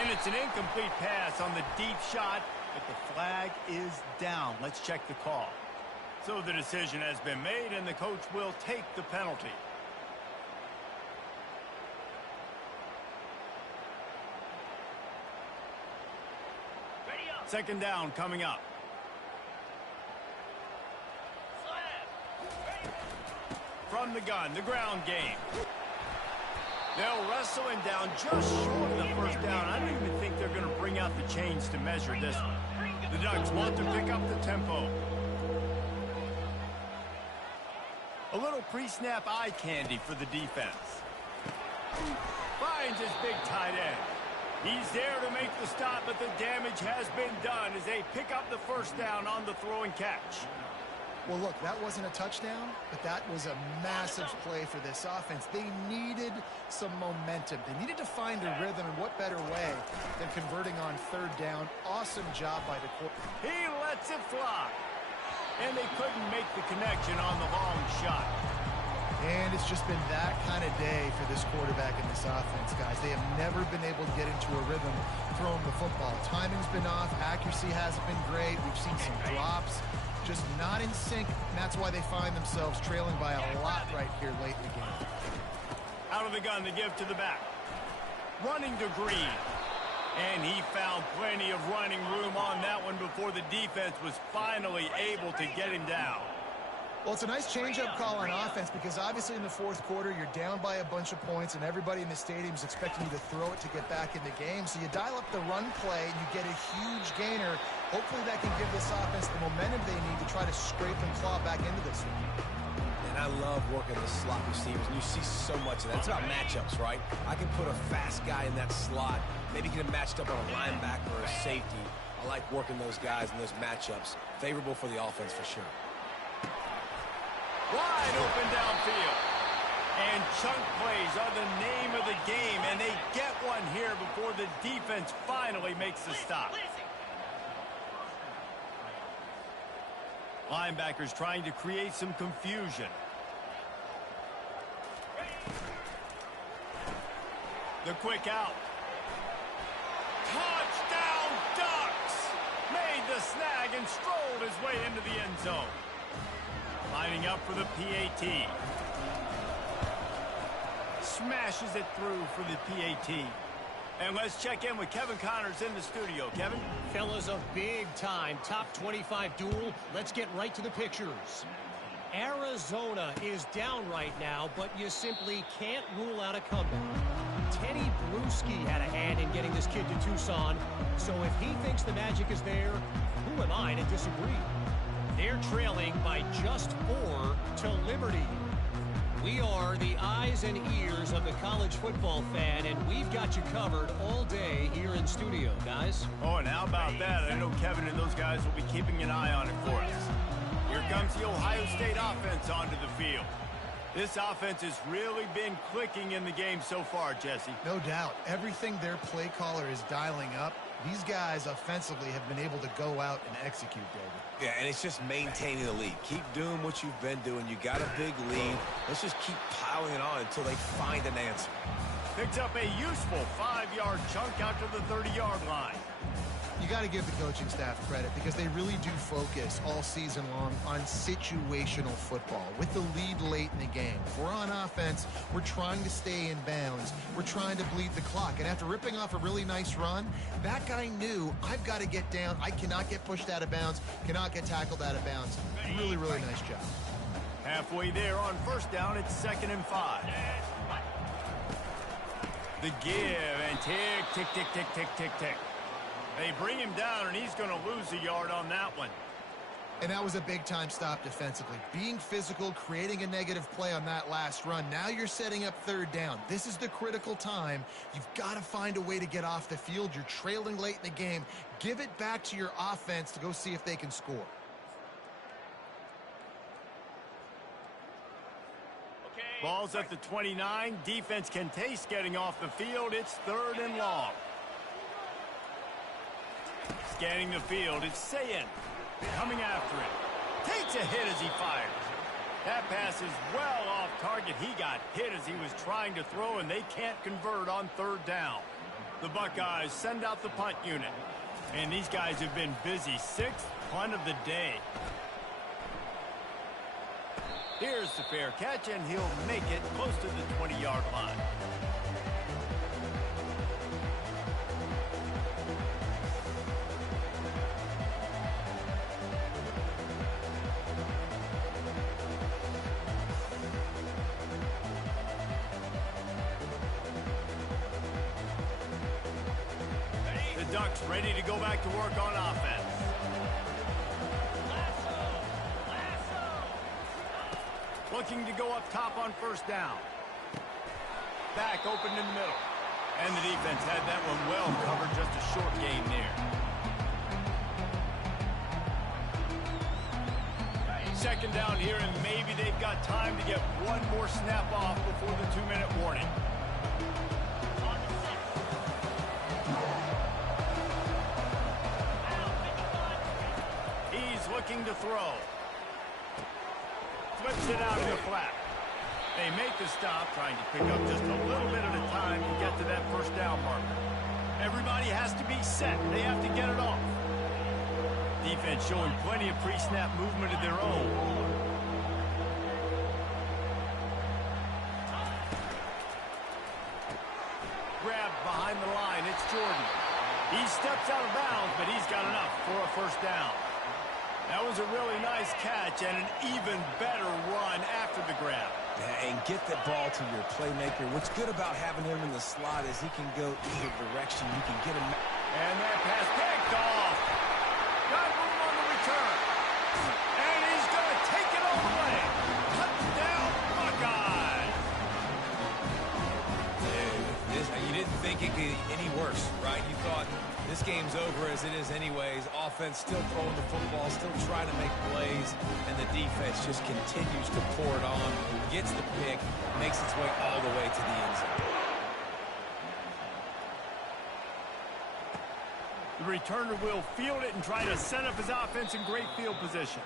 And it's an incomplete pass on the deep shot, but the flag is down. Let's check the call. So the decision has been made, and the coach will take the penalty. Ready up. 2nd down coming up. Slab. Ready. From the gun, the ground game. They'll wrestle him down just short of the 1st down. I don't even think they're going to bring out the chains to measure this one. The Ducks want to pick up the tempo. A little pre-snap eye candy for the defense. Finds his big tight end. He's there to make the stop, but the damage has been done as they pick up the 1st down on the throw and catch. Well, look, that wasn't a touchdown, but that was a massive play for this offense. They needed some momentum. They needed to find a rhythm, and what better way than converting on 3rd down. Awesome job by the quarterback. He lets it fly. And they couldn't make the connection on the long shot. And it's just been that kind of day for this quarterback and this offense, guys. They have never been able to get into a rhythm throwing the football. Timing's been off. Accuracy hasn't been great. We've seen some drops. Just not in sync, and that's why they find themselves trailing by a lot right here late in the game. Out of the gun to give to the back. Running to Green. And he found plenty of running room on that one before the defense was finally able to get him down. Well, it's a nice change-up call on offense because obviously in the 4th quarter, you're down by a bunch of points and everybody in the stadium is expecting you to throw it to get back in the game. So you dial up the run play and you get a huge gainer. Hopefully that can give this offense the momentum they need to try to scrape and claw back into this one. And I love working the slot receivers, and you see so much of that. It's about matchups, right? I can put a fast guy in that slot, maybe get him matched up on a linebacker or a safety. I like working those guys in those matchups. Favorable for the offense for sure. Wide open downfield. And chunk plays are the name of the game, and they get one here before the defense finally makes the stop. Linebackers trying to create some confusion. The quick out. Touchdown Ducks! Made the snag and strolled his way into the end zone. Lining up for the PAT. Smashes it through for the PAT. And let's check in with Kevin Connors in the studio. Kevin? Fellas, a big-time top 25 duel. Let's get right to the pictures. Arizona is down right now, but you simply can't rule out a comeback. Teddy Bruschi had a hand in getting this kid to Tucson, so if he thinks the magic is there, who am I to disagree? They're trailing by just 4 to Liberty. We are the eyes and ears of the college football fan, and we've got you covered all day here in studio, guys. Oh, and how about that? I know Kevin and those guys will be keeping an eye on it for us. Here comes the Ohio State offense onto the field. This offense has really been clicking in the game so far, Jesse. No doubt. Everything their play caller is dialing up, these guys offensively have been able to go out and execute, David. Yeah, and it's just maintaining the lead. Keep doing what you've been doing. You got a big lead. Let's just keep piling it on until they find an answer. Picks up a useful 5-yard chunk out to the 30-yard line. You got to give the coaching staff credit because they really do focus all season long on situational football with the lead late in the game. If we're on offense, we're trying to stay in bounds. We're trying to bleed the clock. And after ripping off a really nice run, that guy knew, I've got to get down. I cannot get pushed out of bounds, cannot get tackled out of bounds. Really, really nice job. Halfway there on first down, it's 2nd and 5. The give and tick, tick, tick, tick, tick, tick, tick. They bring him down, and he's going to lose a yard on that one. And that was a big-time stop defensively. Being physical, creating a negative play on that last run. Now you're setting up 3rd down. This is the critical time. You've got to find a way to get off the field. You're trailing late in the game. Give it back to your offense to go see if they can score. Okay. Ball's at the 29. Defense can taste getting off the field. It's 3rd and long. Scanning the field, it's Sayin coming after it. Takes a hit as he fires. That pass is well off target. He got hit as he was trying to throw, and they can't convert on 3rd down. The Buckeyes send out the punt unit. And these guys have been busy. 6th punt of the day. Here's the fair catch, and he'll make it close to the 20-yard line. Ducks ready to go back to work on offense. Looking to go up top on 1st down. Back open in the middle. And the defense had that one well covered, just a short gain there. 2nd down here, and maybe they've got time to get one more snap off before the 2-minute warning. Looking to throw. Flips it out in the flat. They make the stop, trying to pick up just a little bit at a time to get to that 1st down marker. Everybody has to be set. They have to get it off. Defense showing plenty of pre-snap movement of their own. Grabbed behind the line. It's Jordan. He steps out of bounds, but he's got enough for a 1st down. That was a really nice catch and an even better run after the grab. Yeah, and get the ball to your playmaker. What's good about having him in the slot is he can go either direction. You can get him. And that pass picked off. Got room on the return. And he's going to take it all the way. Touchdown, Buckeyes. You didn't think it could get any worse, right? You thought this game's over as it is anyways. Offense still throwing the football, still trying to make plays, and the defense just continues to pour it on, gets the pick, makes its way all the way to the end zone. The returner will field it and try to set up his offense in great field position.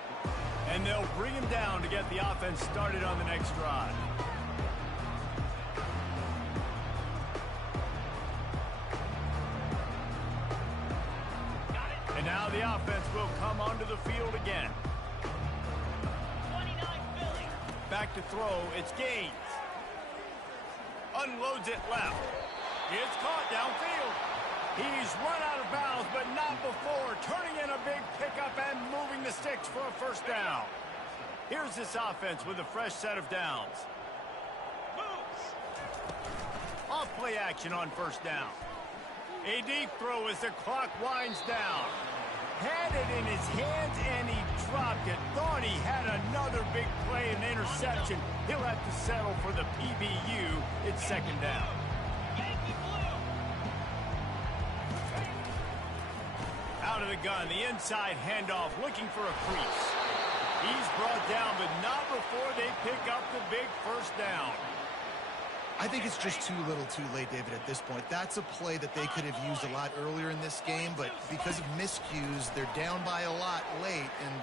And they'll bring him down to get the offense started on the next drive. And now the offense will come onto the field again. 29 Philly. Back to throw, it's Gaines. Unloads it left. It's caught downfield. He's run out of bounds, but not before turning in a big pickup and moving the sticks for a first down. Here's this offense with a fresh set of downs. Moves. Off play action on first down. A deep throw as the clock winds down. Had it in his hands and he dropped it. Thought he had another big play and interception. He'll have to settle for the PBU. It's second down. Yankee blue. Out of the gun, the inside handoff looking for a crease. He's brought down, but not before they pick up the big first down. I think it's just too little too late, David, at this point. That's a play that they could have used a lot earlier in this game, but because of miscues, they're down by a lot late, and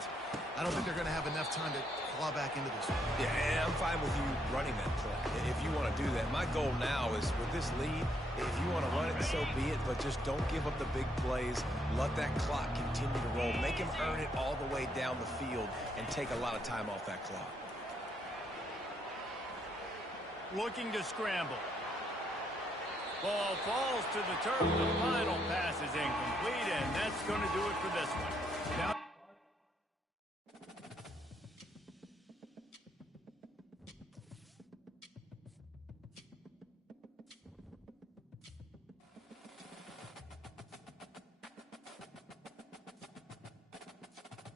I don't think they're going to have enough time to claw back into this one. Yeah, and I'm fine with you running that play if you want to do that. My goal now is with this lead, if you want to run it, so be it, but just don't give up the big plays. Let that clock continue to roll. Make him earn it all the way down the field and take a lot of time off that clock. Looking to scramble. Ball falls to the turf. The final pass is incomplete, and that's going to do it for this one. Now